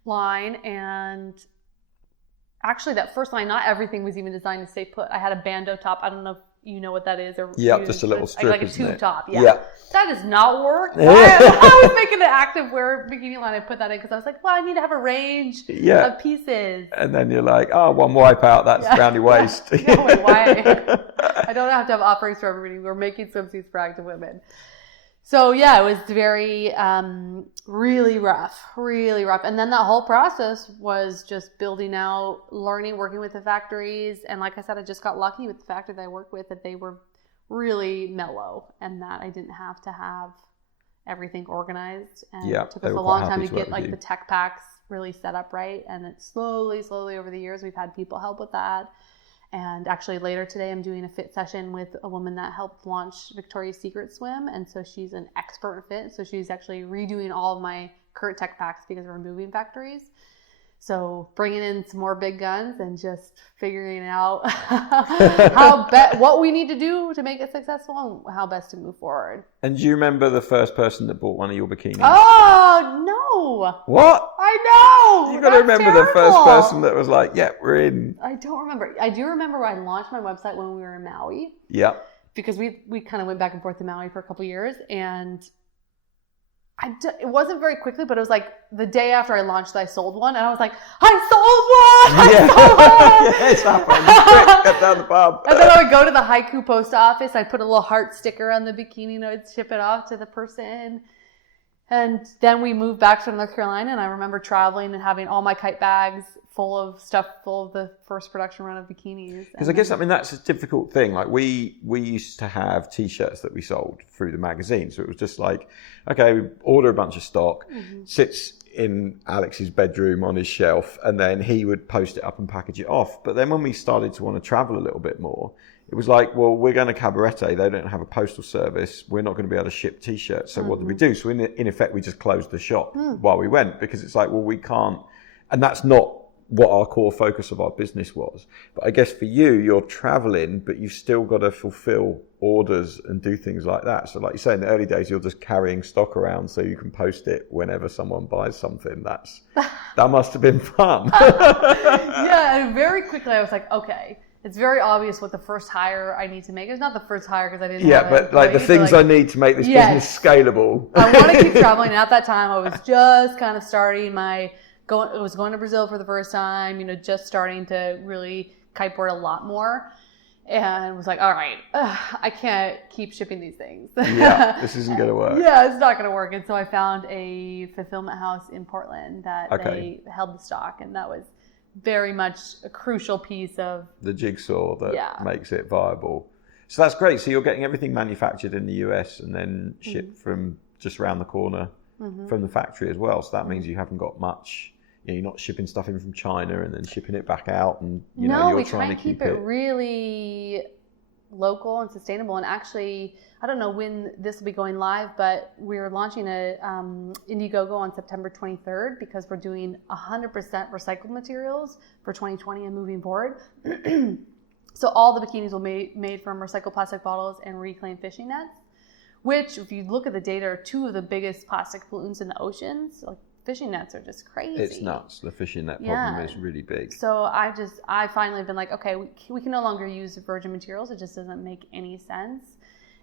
line. And actually, that first line, not everything was even designed to stay put. I had a bandeau top. I don't know if you know what that is. Just a little strip, like a tube top. Yeah. That does not work. Yeah. I was making an active wear bikini line. I put that in because I was like, well, I need to have a range of pieces. And then you're like, one wipe out, that's around your waist. Yeah. No, wait, why? I don't have to have offerings for everybody. We're making swimsuits for active women. So yeah, it was very, really rough. And then that whole process was just building out, learning, working with the factories. And like I said, I just got lucky with the factory that I worked with, that they were really mellow, and that I didn't have to have everything organized. And it took us a long time to get like the tech packs really set up right. And it's slowly over the years, we've had people help with that. And actually later today, I'm doing a fit session with a woman that helped launch Victoria's Secret Swim. And so she's an expert in fit. So she's actually redoing all of my current tech packs because we're moving factories. So bringing in some more big guns and just figuring out what we need to do to make it successful and how best to move forward. And do you remember the first person that bought one of your bikinis? Oh, no. What? I know. You got to remember terrible. The first person that was like, yeah, we're in. I don't remember. I do remember when I launched my website when we were in Maui. Yeah. Because we kind of went back and forth to Maui for a couple of years, and it wasn't very quickly, but it was like the day after I launched, I sold one, and I was like, I sold one! Yeah, it's happened. Quick, get down the pub. And then I would go to the Haiku post office. I'd put a little heart sticker on the bikini, and I'd ship it off to the person. And then we moved back to North Carolina, and I remember traveling and having all my kite bags full of the first production run of bikinis. Because I guess, that's a difficult thing. Like we used to have T-shirts that we sold through the magazine. So it was just like, okay, we order a bunch of stock, sits in Alex's bedroom on his shelf, and then he would post it up and package it off. But then when we started to want to travel a little bit more, it was like, well, we're going to Cabarete. They don't have a postal service. We're not going to be able to ship T-shirts. So what did we do? So in effect, we just closed the shop while we went, because it's like, well, we can't. And that's not what our core focus of our business was. But I guess for you, you're traveling, but you've still got to fulfill orders and do things like that. So like you say, in the early days, you're just carrying stock around so you can post it whenever someone buys something. That must have been fun. Yeah, and very quickly I was like, okay, it's very obvious what the first hire I need to make. It's not the first hire because I didn't have but like the things I need to make this business scalable. I want to keep traveling. And at that time, I was just kind of starting going to Brazil for the first time, just starting to really kiteboard a lot more. And was like, all right, I can't keep shipping these things. Yeah, this isn't going to work. Yeah, it's not going to work. And so I found a fulfillment house in Portland that they held the stock. And that was very much a crucial piece of the jigsaw that makes it viable. So that's great. So you're getting everything manufactured in the US and then shipped from just around the corner from the factory as well. So that means you haven't got much, you're not shipping stuff in from China and then shipping it back out, and you're trying to keep it really local and sustainable. And actually, I don't know when this will be going live, but we're launching a Indigogo on September 23rd because we're doing 100% recycled materials for 2020 and moving forward. So all the bikinis will be made from recycled plastic bottles and reclaimed fishing nets, which, if you look at the data, are two of the biggest plastic pollutants in the oceans. Like, fishing nets are just crazy. It's nuts. The fishing net problem is really big. So I finally have been like, okay, we can no longer use virgin materials. It just doesn't make any sense.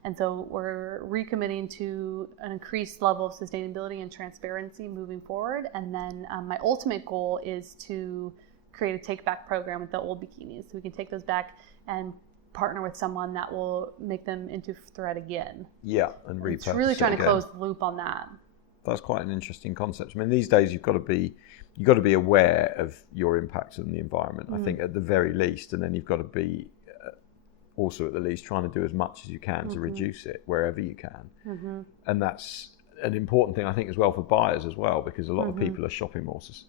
And so we're recommitting to an increased level of sustainability and transparency moving forward. And then my ultimate goal is to create a take-back program with the old bikinis. So we can take those back and partner with someone that will make them into thread again. Yeah, and repurpose it. It's really trying to close the loop on that. That's quite an interesting concept. I mean, these days you've got to be aware of your impact on the environment. I think at the very least, and then you've got to be also at the least trying to do as much as you can to reduce it wherever you can. And that's an important thing, I think, as well for buyers as well, because a lot of people are shopping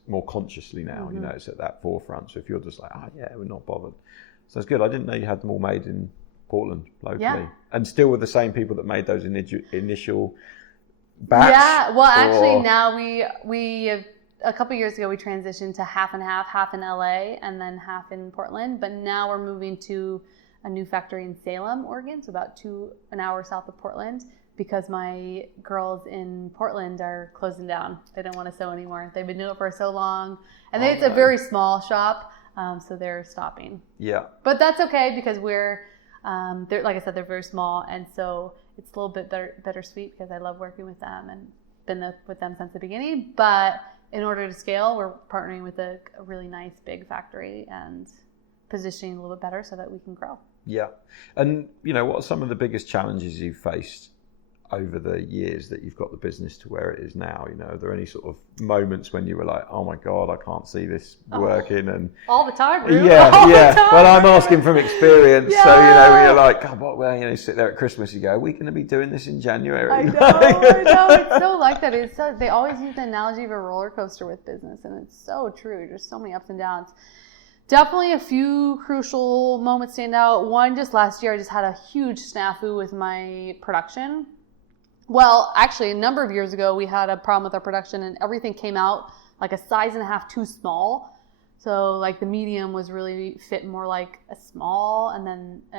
more consciously now. It's at that forefront. So if you're just like, we're not bothered. So it's good. I didn't know you had them all made in Portland locally, and still with the same people that made those initial batch. Yeah, well, actually, now we have, a couple years ago we transitioned to half and half in LA and then half in Portland. But now we're moving to a new factory in Salem, Oregon, so about an hour south of Portland, because my girls in Portland are closing down. They don't want to sew anymore. They've been doing it for so long, and it's a very small shop. So they're stopping. Yeah. But that's okay because we're, like I said, they're very small. And so it's a little bit bittersweet because I love working with them and been with them since the beginning. But in order to scale, we're partnering with a really nice big factory and positioning a little bit better so that we can grow. Yeah. And, what are some of the biggest challenges you've faced over the years that you've got the business to where it is now? Are there any sort of moments when you were like, oh my God, I can't see this working? And all the time, really. Yeah. Time. Well, I'm asking from experience. Yeah. So, when you're like, God, well, sit there at Christmas, you go, are we going to be doing this in January? I know. It's so like that. They always use the analogy of a roller coaster with business, and it's so true. There's so many ups and downs. Definitely a few crucial moments stand out. One, just last year, I just had a huge snafu with my production. Well, actually, a number of years ago, we had a problem with our production, and everything came out like a size and a half too small. So like the medium was really fit more like a small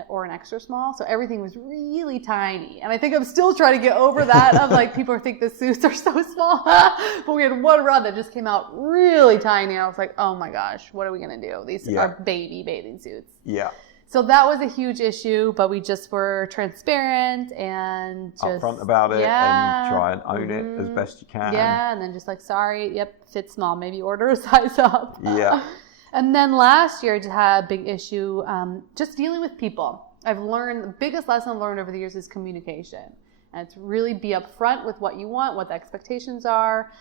or an extra small. So everything was really tiny. And I think I'm still trying to get over that of like people think the suits are so small. But we had one run that just came out really tiny. I was like, oh my gosh, what are we going to do? These are baby bathing suits. Yeah. So that was a huge issue, but we just were transparent and just upfront about it and try and own it as best you can. Yeah, and then just like, sorry, fits small. Maybe order a size up. Yeah. And then last year I just had a big issue, just dealing with people. The biggest lesson I've learned over the years is communication. And it's really be upfront with what you want, what the expectations are.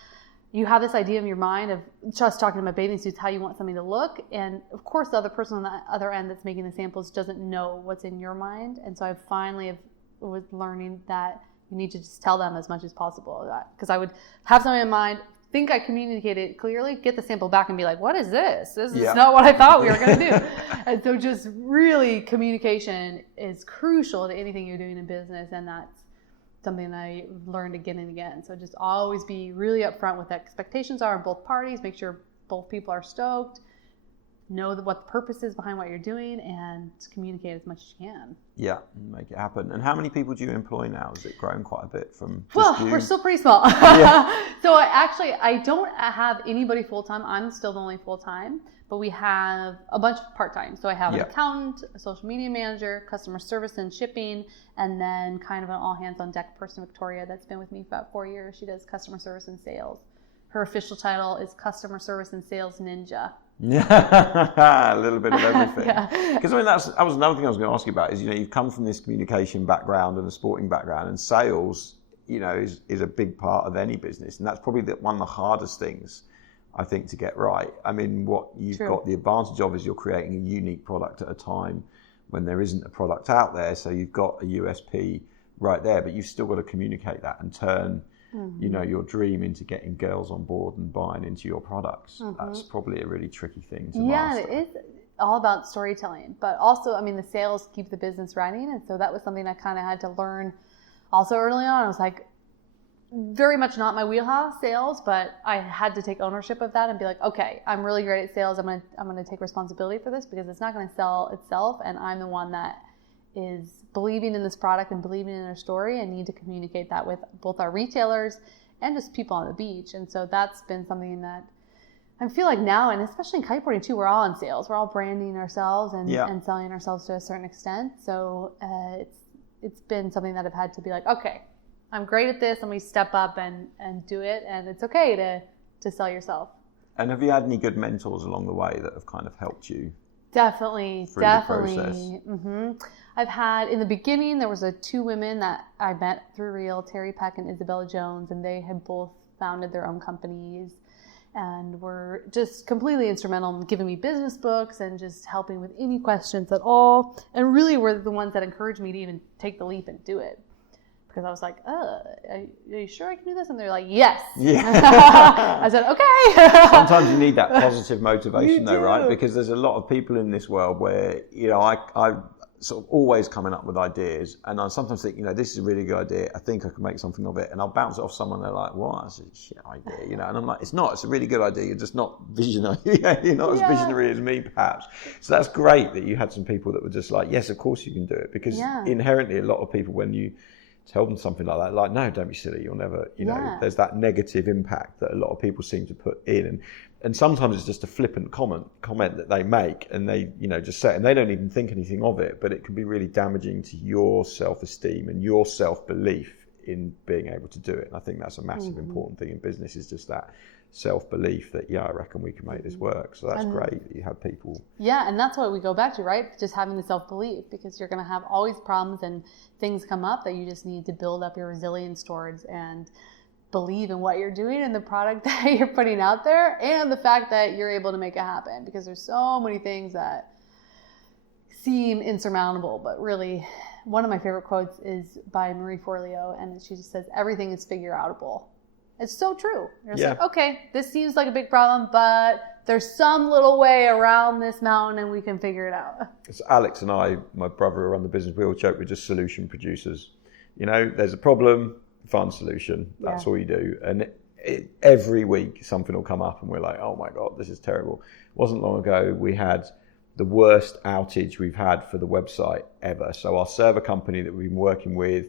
You have this idea in your mind of just talking about bathing suits, how you want something to look. And of course, the other person on the other end that's making the samples doesn't know what's in your mind. And so I finally was learning that you need to just tell them as much as possible. Because I would have something in mind, think I communicated clearly, get the sample back and be like, what is this? This is not what I thought we were going to do. And so just really communication is crucial to anything you're doing in business. And that's something that I learned again and again. So just always be really upfront with what expectations are on both parties. Make sure both people are stoked. Know what the purpose is behind what you're doing, and communicate as much as you can. Yeah, make it happen. And how many people do you employ now? Has it grown quite a bit from just Well, you? We're still pretty small. So I don't have anybody full-time. I'm still the only full-time. But we have a bunch of part-time. So I have an accountant, a social media manager, customer service and shipping, and then kind of an all-hands-on-deck person, Victoria, that's been with me for about 4 years. She does customer service and sales. Her official title is Customer Service and Sales Ninja. A little bit of everything. Because that was another thing I was going to ask you about is, you've come from this communication background and a sporting background, and sales, is a big part of any business. And that's probably one of the hardest things, I think, to get right. I mean, what you've got the advantage of is you're creating a unique product at a time when there isn't a product out there. So you've got a USP right there, but you've still got to communicate that and turn, your dream into getting girls on board and buying into your products. That's probably a really tricky thing to master. Yeah, it is all about storytelling, but also, the sales keep the business running. And so that was something I kind of had to learn also early on. I was like, very much not my wheelhouse, sales, but I had to take ownership of that and be like, okay, I'm really great at sales. I'm gonna take responsibility for this because it's not gonna sell itself, and I'm the one that is believing in this product and believing in our story, and need to communicate that with both our retailers and just people on the beach. And so that's been something that I feel like now, and especially in kiteboarding too, we're all in sales. We're all branding ourselves and selling ourselves to a certain extent. So it's been something that I've had to be like, okay, I'm great at this. Let me step up and do it. And it's okay to sell yourself. And have you had any good mentors along the way that have kind of helped you? Definitely. The process? Mm-hmm. I've had, in the beginning, there was 2 women that I met through Real, Terry Peck and Isabella Jones, and they had both founded their own companies and were just completely instrumental in giving me business books and just helping with any questions at all. And really were the ones that encouraged me to even take the leap and do it. Because I was like, are you sure I can do this? And they're like, yes. Yeah. I said, okay. Sometimes you need that positive motivation though, right? Because there's a lot of people in this world where, I sort of always coming up with ideas, and I sometimes think, this is a really good idea. I think I can make something of it, and I'll bounce it off someone. They're like, "What? That's a shit idea," and I'm like, "It's not. It's a really good idea. You're just not visionary. You're not as visionary as me, perhaps." So that's great that you had some people that were just like, "Yes, of course you can do it," because inherently, a lot of people, when you tell them something like that, like, no, don't be silly, you'll never, there's that negative impact that a lot of people seem to put in, and sometimes it's just a flippant comment that they make, and they, just say it, and they don't even think anything of it, but it can be really damaging to your self-esteem and your self-belief in being able to do it. And I think that's a massive important thing in business, is just that self-belief that, I reckon we can make this work. So that's great that you have people. Yeah, and that's what we go back to, right? Just having the self-belief, because you're going to have always problems and things come up that you just need to build up your resilience towards and believe in what you're doing and the product that you're putting out there, and the fact that you're able to make it happen, because there's so many things that seem insurmountable, but really one of my favorite quotes is by Marie Forleo, and she just says, everything is figure outable. It's so true. You're just like, okay, this seems like a big problem, but there's some little way around this mountain and we can figure it out. It's Alex and I, my brother who run the business, we all joke we're just solution producers. There's a problem, find a solution. That's all you do. And every week something will come up and we're like, oh my God, this is terrible. It wasn't long ago we had the worst outage we've had for the website ever. So our server company that we've been working with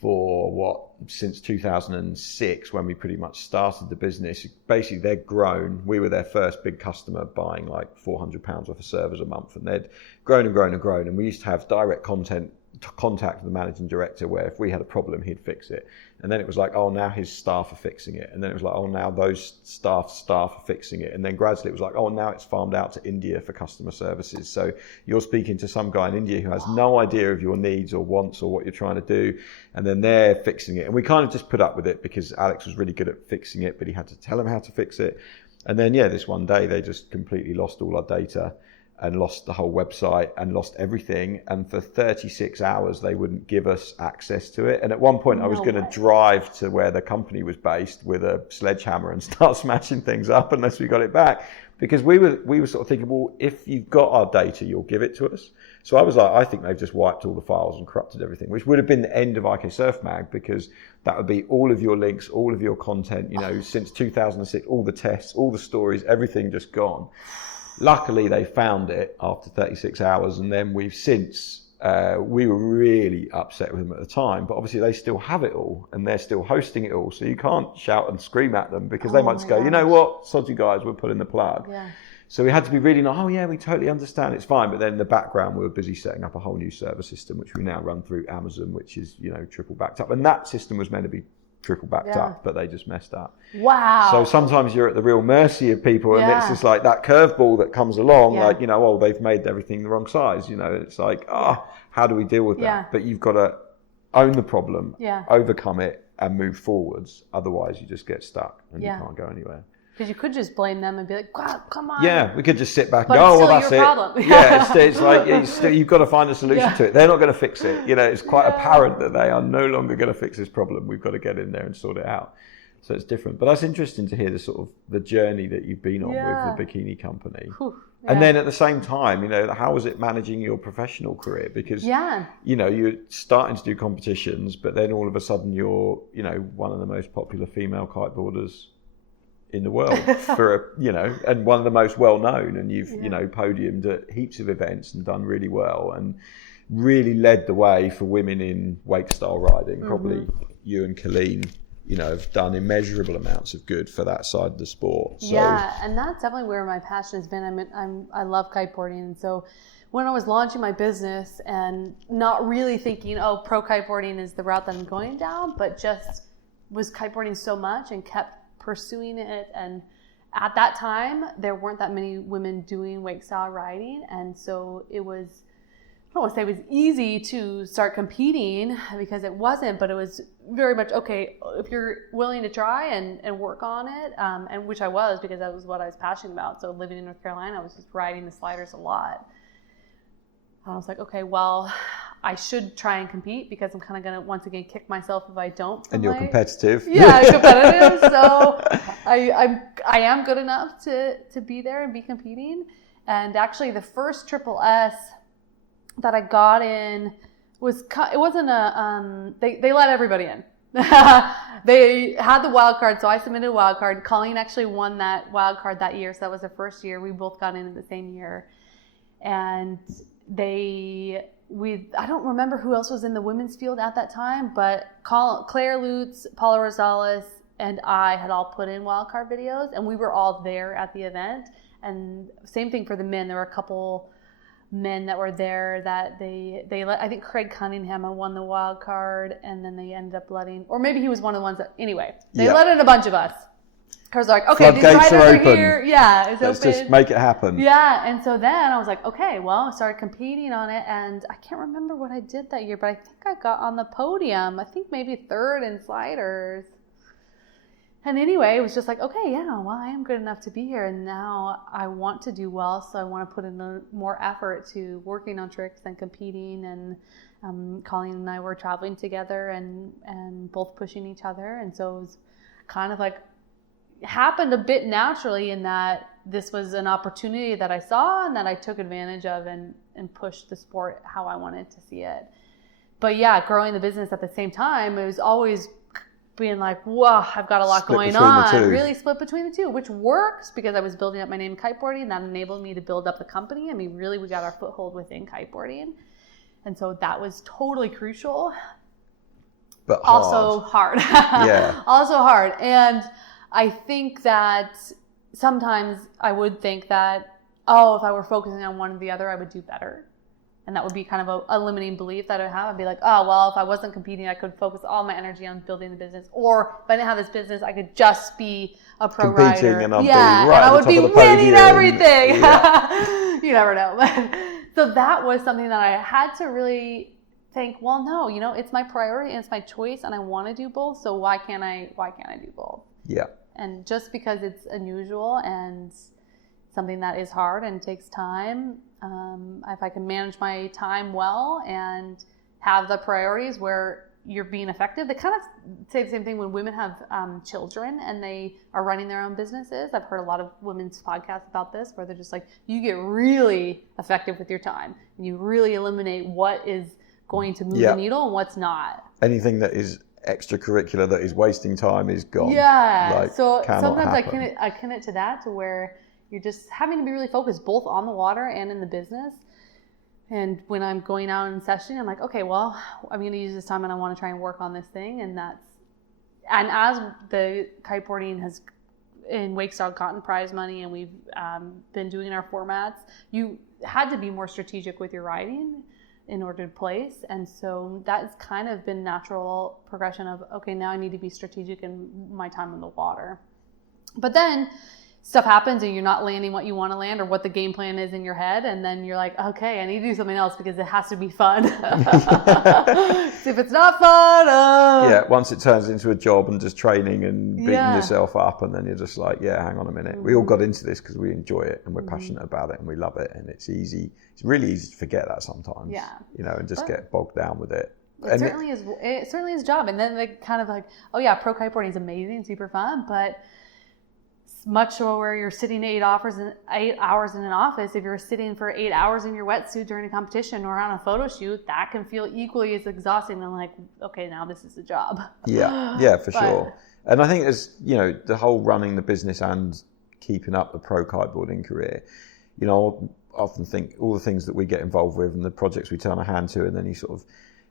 for since 2006, when we pretty much started the business, basically they'd grown. We were their first big customer, buying like £400 worth of servers a month, and they'd grown and grown and grown. And we used to have direct contact with the managing director, where if we had a problem, he'd fix it. And then it was like, oh, now his staff are fixing it. And then it was like, oh, now those staff are fixing it. And then gradually it was like, oh, now it's farmed out to India for customer services. So you're speaking to some guy in India who has no idea of your needs or wants or what you're trying to do. And then they're fixing it. And we kind of just put up with it because Alex was really good at fixing it, but he had to tell him how to fix it. And then, this one day they just completely lost all our data and lost the whole website and lost everything. And for 36 hours, they wouldn't give us access to it. And at one point I was going to drive to where the company was based with a sledgehammer and start smashing things up unless we got it back. Because we were sort of thinking, well, if you've got our data, you'll give it to us. So I was like, I think they've just wiped all the files and corrupted everything, which would have been the end of IK Surf Mag, because that would be all of your links, all of your content, since 2006, all the tests, all the stories, everything just gone. Luckily, they found it after 36 hours, and then we've since, we were really upset with them at the time, but obviously they still have it all, and they're still hosting it all, so you can't shout and scream at them, because they might just go, you know what, sod you guys, we're pulling the plug. Yeah. So we had to be really like, oh yeah, we totally understand, it's fine, but then in the background we were busy setting up a whole new server system, which we now run through Amazon, which is, triple backed up, and that system was meant to be triple backed up, but they just messed up. Wow. So sometimes you're at the real mercy of people, and it's just like that curveball that comes along, like, they've made everything the wrong size, it's like, how do we deal with that? But you've got to own the problem, overcome it, and move forwards. Otherwise you just get stuck and you can't go anywhere. Because you could just blame them and be like, wow, come on. Yeah, we could just sit back and go, oh, well, that's it. Problem. It's like, you've got to find a solution to it. They're not going to fix it. It's quite apparent that they are no longer going to fix this problem. We've got to get in there and sort it out. So it's different. But that's interesting to hear the sort of the journey that you've been on with the bikini company. And then at the same time, how was it managing your professional career? Because, you're starting to do competitions, but then all of a sudden you're, one of the most popular female kiteboarders in the world for and one of the most well known, and you've podiumed at heaps of events and done really well and really led the way for women in wake style riding. Probably you and Colleen have done immeasurable amounts of good for that side of the sport. So. And that's definitely where my passion has been. I love kiteboarding, and so when I was launching my business and not really thinking, pro kiteboarding is the route that I'm going down, but just was kiteboarding so much and kept pursuing it. And at that time there weren't that many women doing wake style riding, and so it was, I don't want to say it was easy to start competing, because it wasn't, but it was very much okay if you're willing to try and work on it, and which I was, because that was what I was passionate about. So living in North Carolina, I was just riding the sliders a lot. I was like, okay, well, I should try and compete, because I'm kind of going to once again kick myself if I don't. And you're competitive. Yeah, competitive. So I am good enough to be there and be competing. And actually the first Triple S that I got in it wasn't they let everybody in. They had the wild card, so I submitted a wild card. Colleen actually won that wild card that year, so that was the first year. We both got in the same year. And I don't remember who else was in the women's field at that time, but Claire Lutz, Paula Rosales, and I had all put in wildcard videos, and we were all there at the event. And same thing for the men. There were a couple men that were there that they let, I think Craig Cunningham won the wild card, and then they ended up letting, or maybe he was one of the ones that, anyway, they let in a bunch of us. Because like, okay, these riders are here. Yeah, it's Let's open. just make it happen. Yeah, and so then I was like, okay, well, I started competing on it, and I can't remember what I did that year, but I think I got on the podium. I think maybe third in sliders. And anyway, it was just like, okay, yeah, well, I am good enough to be here, and now I want to do well, so I want to put in more effort to working on tricks and competing, and Colleen and I were traveling together and both pushing each other, and so it was kind of like happened a bit naturally in that this was an opportunity that I saw and that I took advantage of and pushed the sport how I wanted to see it. But yeah, growing the business at the same time, it was always being like, whoa, I've got a lot going on. Really split between the two, which works because I was building up my name in kiteboarding, and that enabled me to build up the company. I mean, really, we got our foothold within kiteboarding. And so that was totally crucial. But hard. Also hard. Yeah. Also hard. And I think that sometimes I would think that, oh, if I were focusing on one or the other, I would do better. And that would be kind of a limiting belief that I would have. I'd be like, oh, well, if I wasn't competing, I could focus all my energy on building the business. Or if I didn't have this business, I could just be a pro competing rider. And I'll be right and I would be winning everything. Yeah. You never know. So that was something that I had to really think, well, no, it's my priority and it's my choice and I want to do both. So why can't I do both? Yeah. And just because it's unusual and something that is hard and takes time, if I can manage my time well and have the priorities where you're being effective, they kind of say the same thing when women have children and they are running their own businesses. I've heard a lot of women's podcasts about this where they're just like, you get really effective with your time and you really eliminate what is going to move the needle and what's not. Anything that is extracurricular that is wasting time is gone. Yeah. So sometimes happen. I akin it to that, to where you're just having to be really focused both on the water and in the business. And when I'm going out in session, I'm like, okay, well, I'm going to use this time and I want to try and work on this thing. And as the kiteboarding has in Wakestyle gotten prize money and we've been doing our formats, you had to be more strategic with your riding in order to place. And so that's kind of been natural progression of, okay, now I need to be strategic in my time in the water. But then stuff happens and you're not landing what you want to land or what the game plan is in your head. And then you're like, okay, I need to do something else because it has to be fun. If it's not fun. Yeah, once it turns into a job and just training and beating yourself up, and then you're just like, yeah, hang on a minute. We all got into this because we enjoy it and we're passionate about it and we love it. And it's easy. It's really easy to forget that sometimes. Yeah. And just get bogged down with it. It certainly is a job. And then they kind of like, oh yeah, pro kiteboarding is amazing, super fun, but much so where you're sitting 8 hours in an office, if you're sitting for 8 hours in your wetsuit during a competition or on a photo shoot, that can feel equally as exhausting. And I'm like, okay, now this is a job. Yeah, for sure. And I think there's, the whole running the business and keeping up the pro kiteboarding career, I often think all the things that we get involved with and the projects we turn our hand to, and then you sort of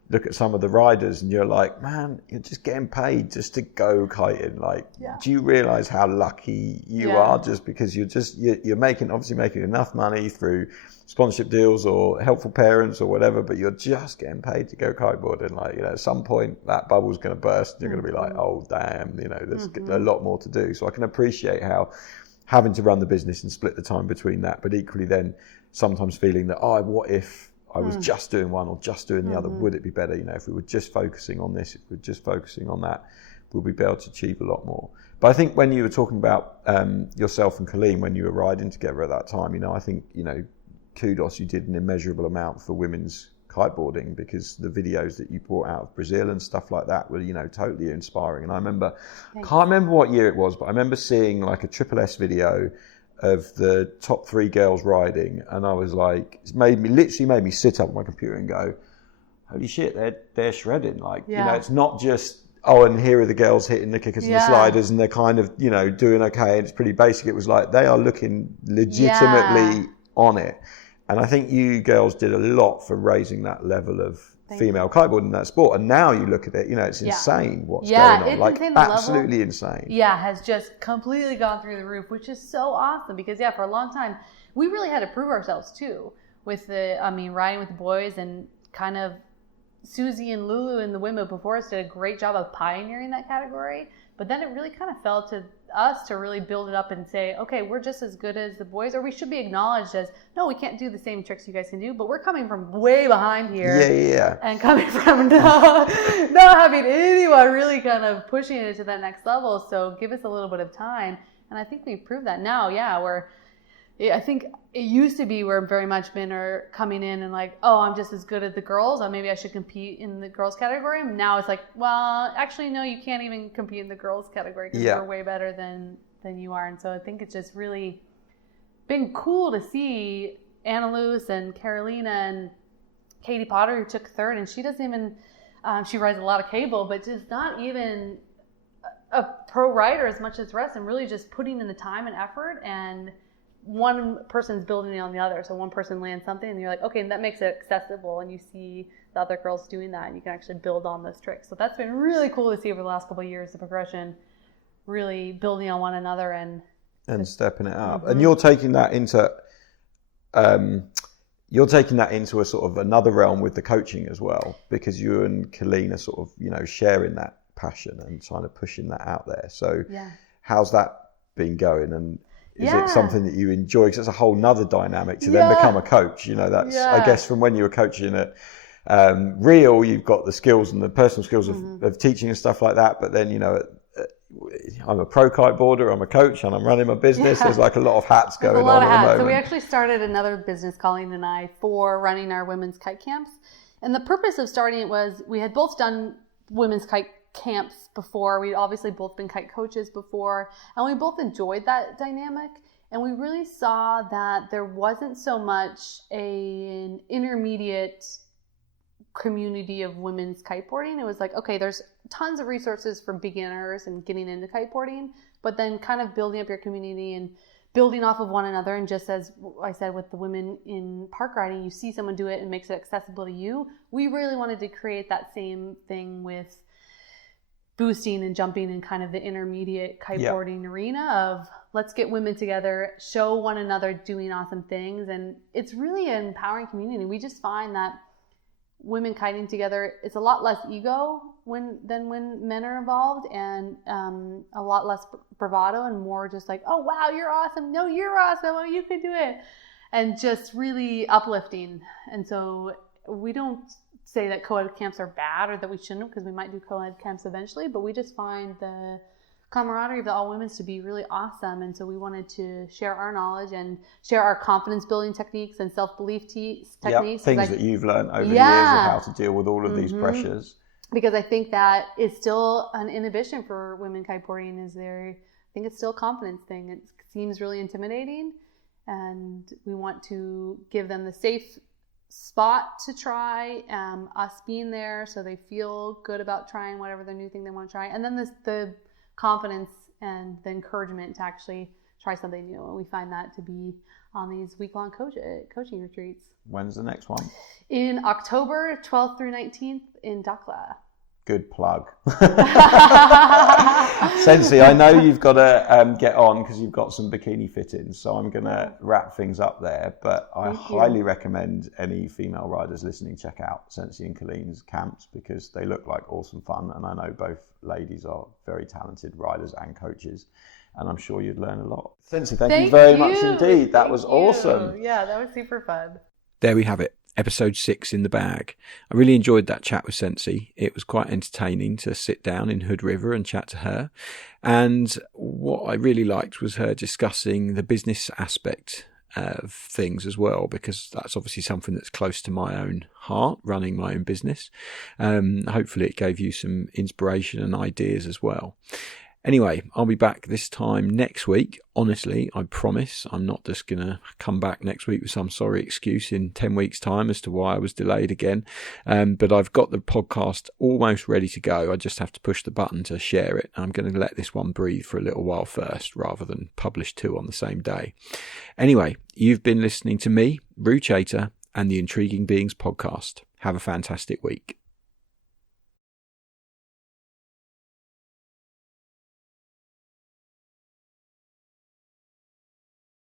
look at some of the riders and you're like, man, you're just getting paid just to go kiting. Like, do you realize how lucky you are just because you're obviously making enough money through sponsorship deals or helpful parents or whatever, but you're just getting paid to go kiteboarding. Like, at some point that bubble's going to burst and you're going to be like, oh, damn, there's a lot more to do. So I can appreciate how having to run the business and split the time between that, but equally then sometimes feeling that, what if I was just doing one or just doing the other, would it be better? If we were just focusing on this, if we were just focusing on that, we'll be able to achieve a lot more. But I think when you were talking about yourself and Colleen, when you were riding together at that time, I think, kudos, you did an immeasurable amount for women's kiteboarding, because the videos that you brought out of Brazil and stuff like that were, totally inspiring. And I remember, can't remember what year it was, but I remember seeing like a Triple S video of the top 3 girls riding, and I was like, it literally made me sit up on my computer and go, holy shit, they're shredding. Like, it's not just, and here are the girls hitting the kickers and the sliders and they're kind of, doing okay and it's pretty basic. It was like, they are looking legitimately on it. And I think you girls did a lot for raising that level of female kiteboarding in that sport. And now you look at it, it's insane what's going on. It's like, insane. Absolutely insane. Yeah, has just completely gone through the roof, which is so awesome because, for a long time, we really had to prove ourselves too with riding with the boys, and kind of Susie and Lulu and the women before us did a great job of pioneering that category. But then it really kind of fell to us to really build it up and say, okay, we're just as good as the boys, or we should be acknowledged as, no, we can't do the same tricks you guys can do, but we're coming from way behind here. Yeah. And coming from not having anyone really kind of pushing it to that next level. So give us a little bit of time. And I think we've proved that now. I think it used to be where very much men are coming in and like, oh, I'm just as good as the girls, or maybe I should compete in the girls category. And now it's like, well, actually, no, you can't even compete in the girls category because we're way better than you are. And so I think it's just really been cool to see Anna Luce and Carolina and Katie Potter, who took third, and she doesn't even, she rides a lot of cable, but just not even a pro rider as much as the rest, and really just putting in the time and effort, and one person's building on the other. So one person lands something and you're like, okay, and that makes it accessible, and you see the other girls doing that and you can actually build on those tricks. So that's been really cool to see over the last couple of years, the progression, really building on one another and stepping it up. And you're taking that into a sort of another realm with the coaching as well, because you and Colleen are sort of, sharing that passion and trying to pushing that out there. So how's that been going? And is it something that you enjoy? Because it's a whole nother dynamic to then become a coach. That's, I guess, from when you were coaching at Real, you've got the skills and the personal skills of teaching and stuff like that. But then, I'm a pro kiteboarder, I'm a coach, and I'm running my business. There's like a lot of hats going on at the moment. So we actually started another business, Colleen and I, for running our women's kite camps. And the purpose of starting it was we had both done women's kite camps before. We'd obviously both been kite coaches before, and we both enjoyed that dynamic. And we really saw that there wasn't so much an intermediate community of women's kiteboarding. It was like, okay, there's tons of resources for beginners and getting into kiteboarding, but then kind of building up your community and building off of one another. And just as I said with the women in park riding, you see someone do it and makes it accessible to you. We really wanted to create that same thing with boosting and jumping in kind of the intermediate kiteboarding arena of let's get women together, show one another doing awesome things. And it's really an empowering community. We just find that women kiting together, it's a lot less ego than when men are involved, and a lot less bravado and more just like, oh, wow, you're awesome. No, you're awesome. Oh, you can do it. And just really uplifting. And so we don't say that co-ed camps are bad or that we shouldn't, because we might do co-ed camps eventually, but we just find the camaraderie of the all women's to be really awesome. And so we wanted to share our knowledge and share our confidence building techniques and self-belief techniques. Things that you've learned over the years of how to deal with all of these pressures. Because I think that is still an inhibition for women kiteboarding. I think it's still a confidence thing. It seems really intimidating, and we want to give them the safe spot to try, us being there so they feel good about trying whatever the new thing they want to try, and then the confidence and the encouragement to actually try something new. And we find that to be on these week-long coaching retreats. When's the next one? In October 12th through 19th in Dakla. Good plug. Sensi, I know you've got to get on because you've got some bikini fittings, so I'm going to wrap things up there. But I highly recommend any female riders listening check out Sensi and Colleen's camps, because they look like awesome fun, and I know both ladies are very talented riders and coaches, and I'm sure you'd learn a lot. Sensi, thank you very much indeed. That was awesome. Yeah, that was super fun. There we have it. Episode 6 in the bag. I really enjoyed that chat with Sensi. It was quite entertaining to sit down in Hood River and chat to her. And what I really liked was her discussing the business aspect of things as well, because that's obviously something that's close to my own heart, running my own business. Hopefully it gave you some inspiration and ideas as well. Anyway, I'll be back this time next week. Honestly, I promise. I'm not just going to come back next week with some sorry excuse in 10 weeks' time as to why I was delayed again. But I've got the podcast almost ready to go. I just have to push the button to share it. I'm going to let this one breathe for a little while first, rather than publish 2 on the same day. Anyway, you've been listening to me, Roo Chater, and the Intriguing Beings podcast. Have a fantastic week.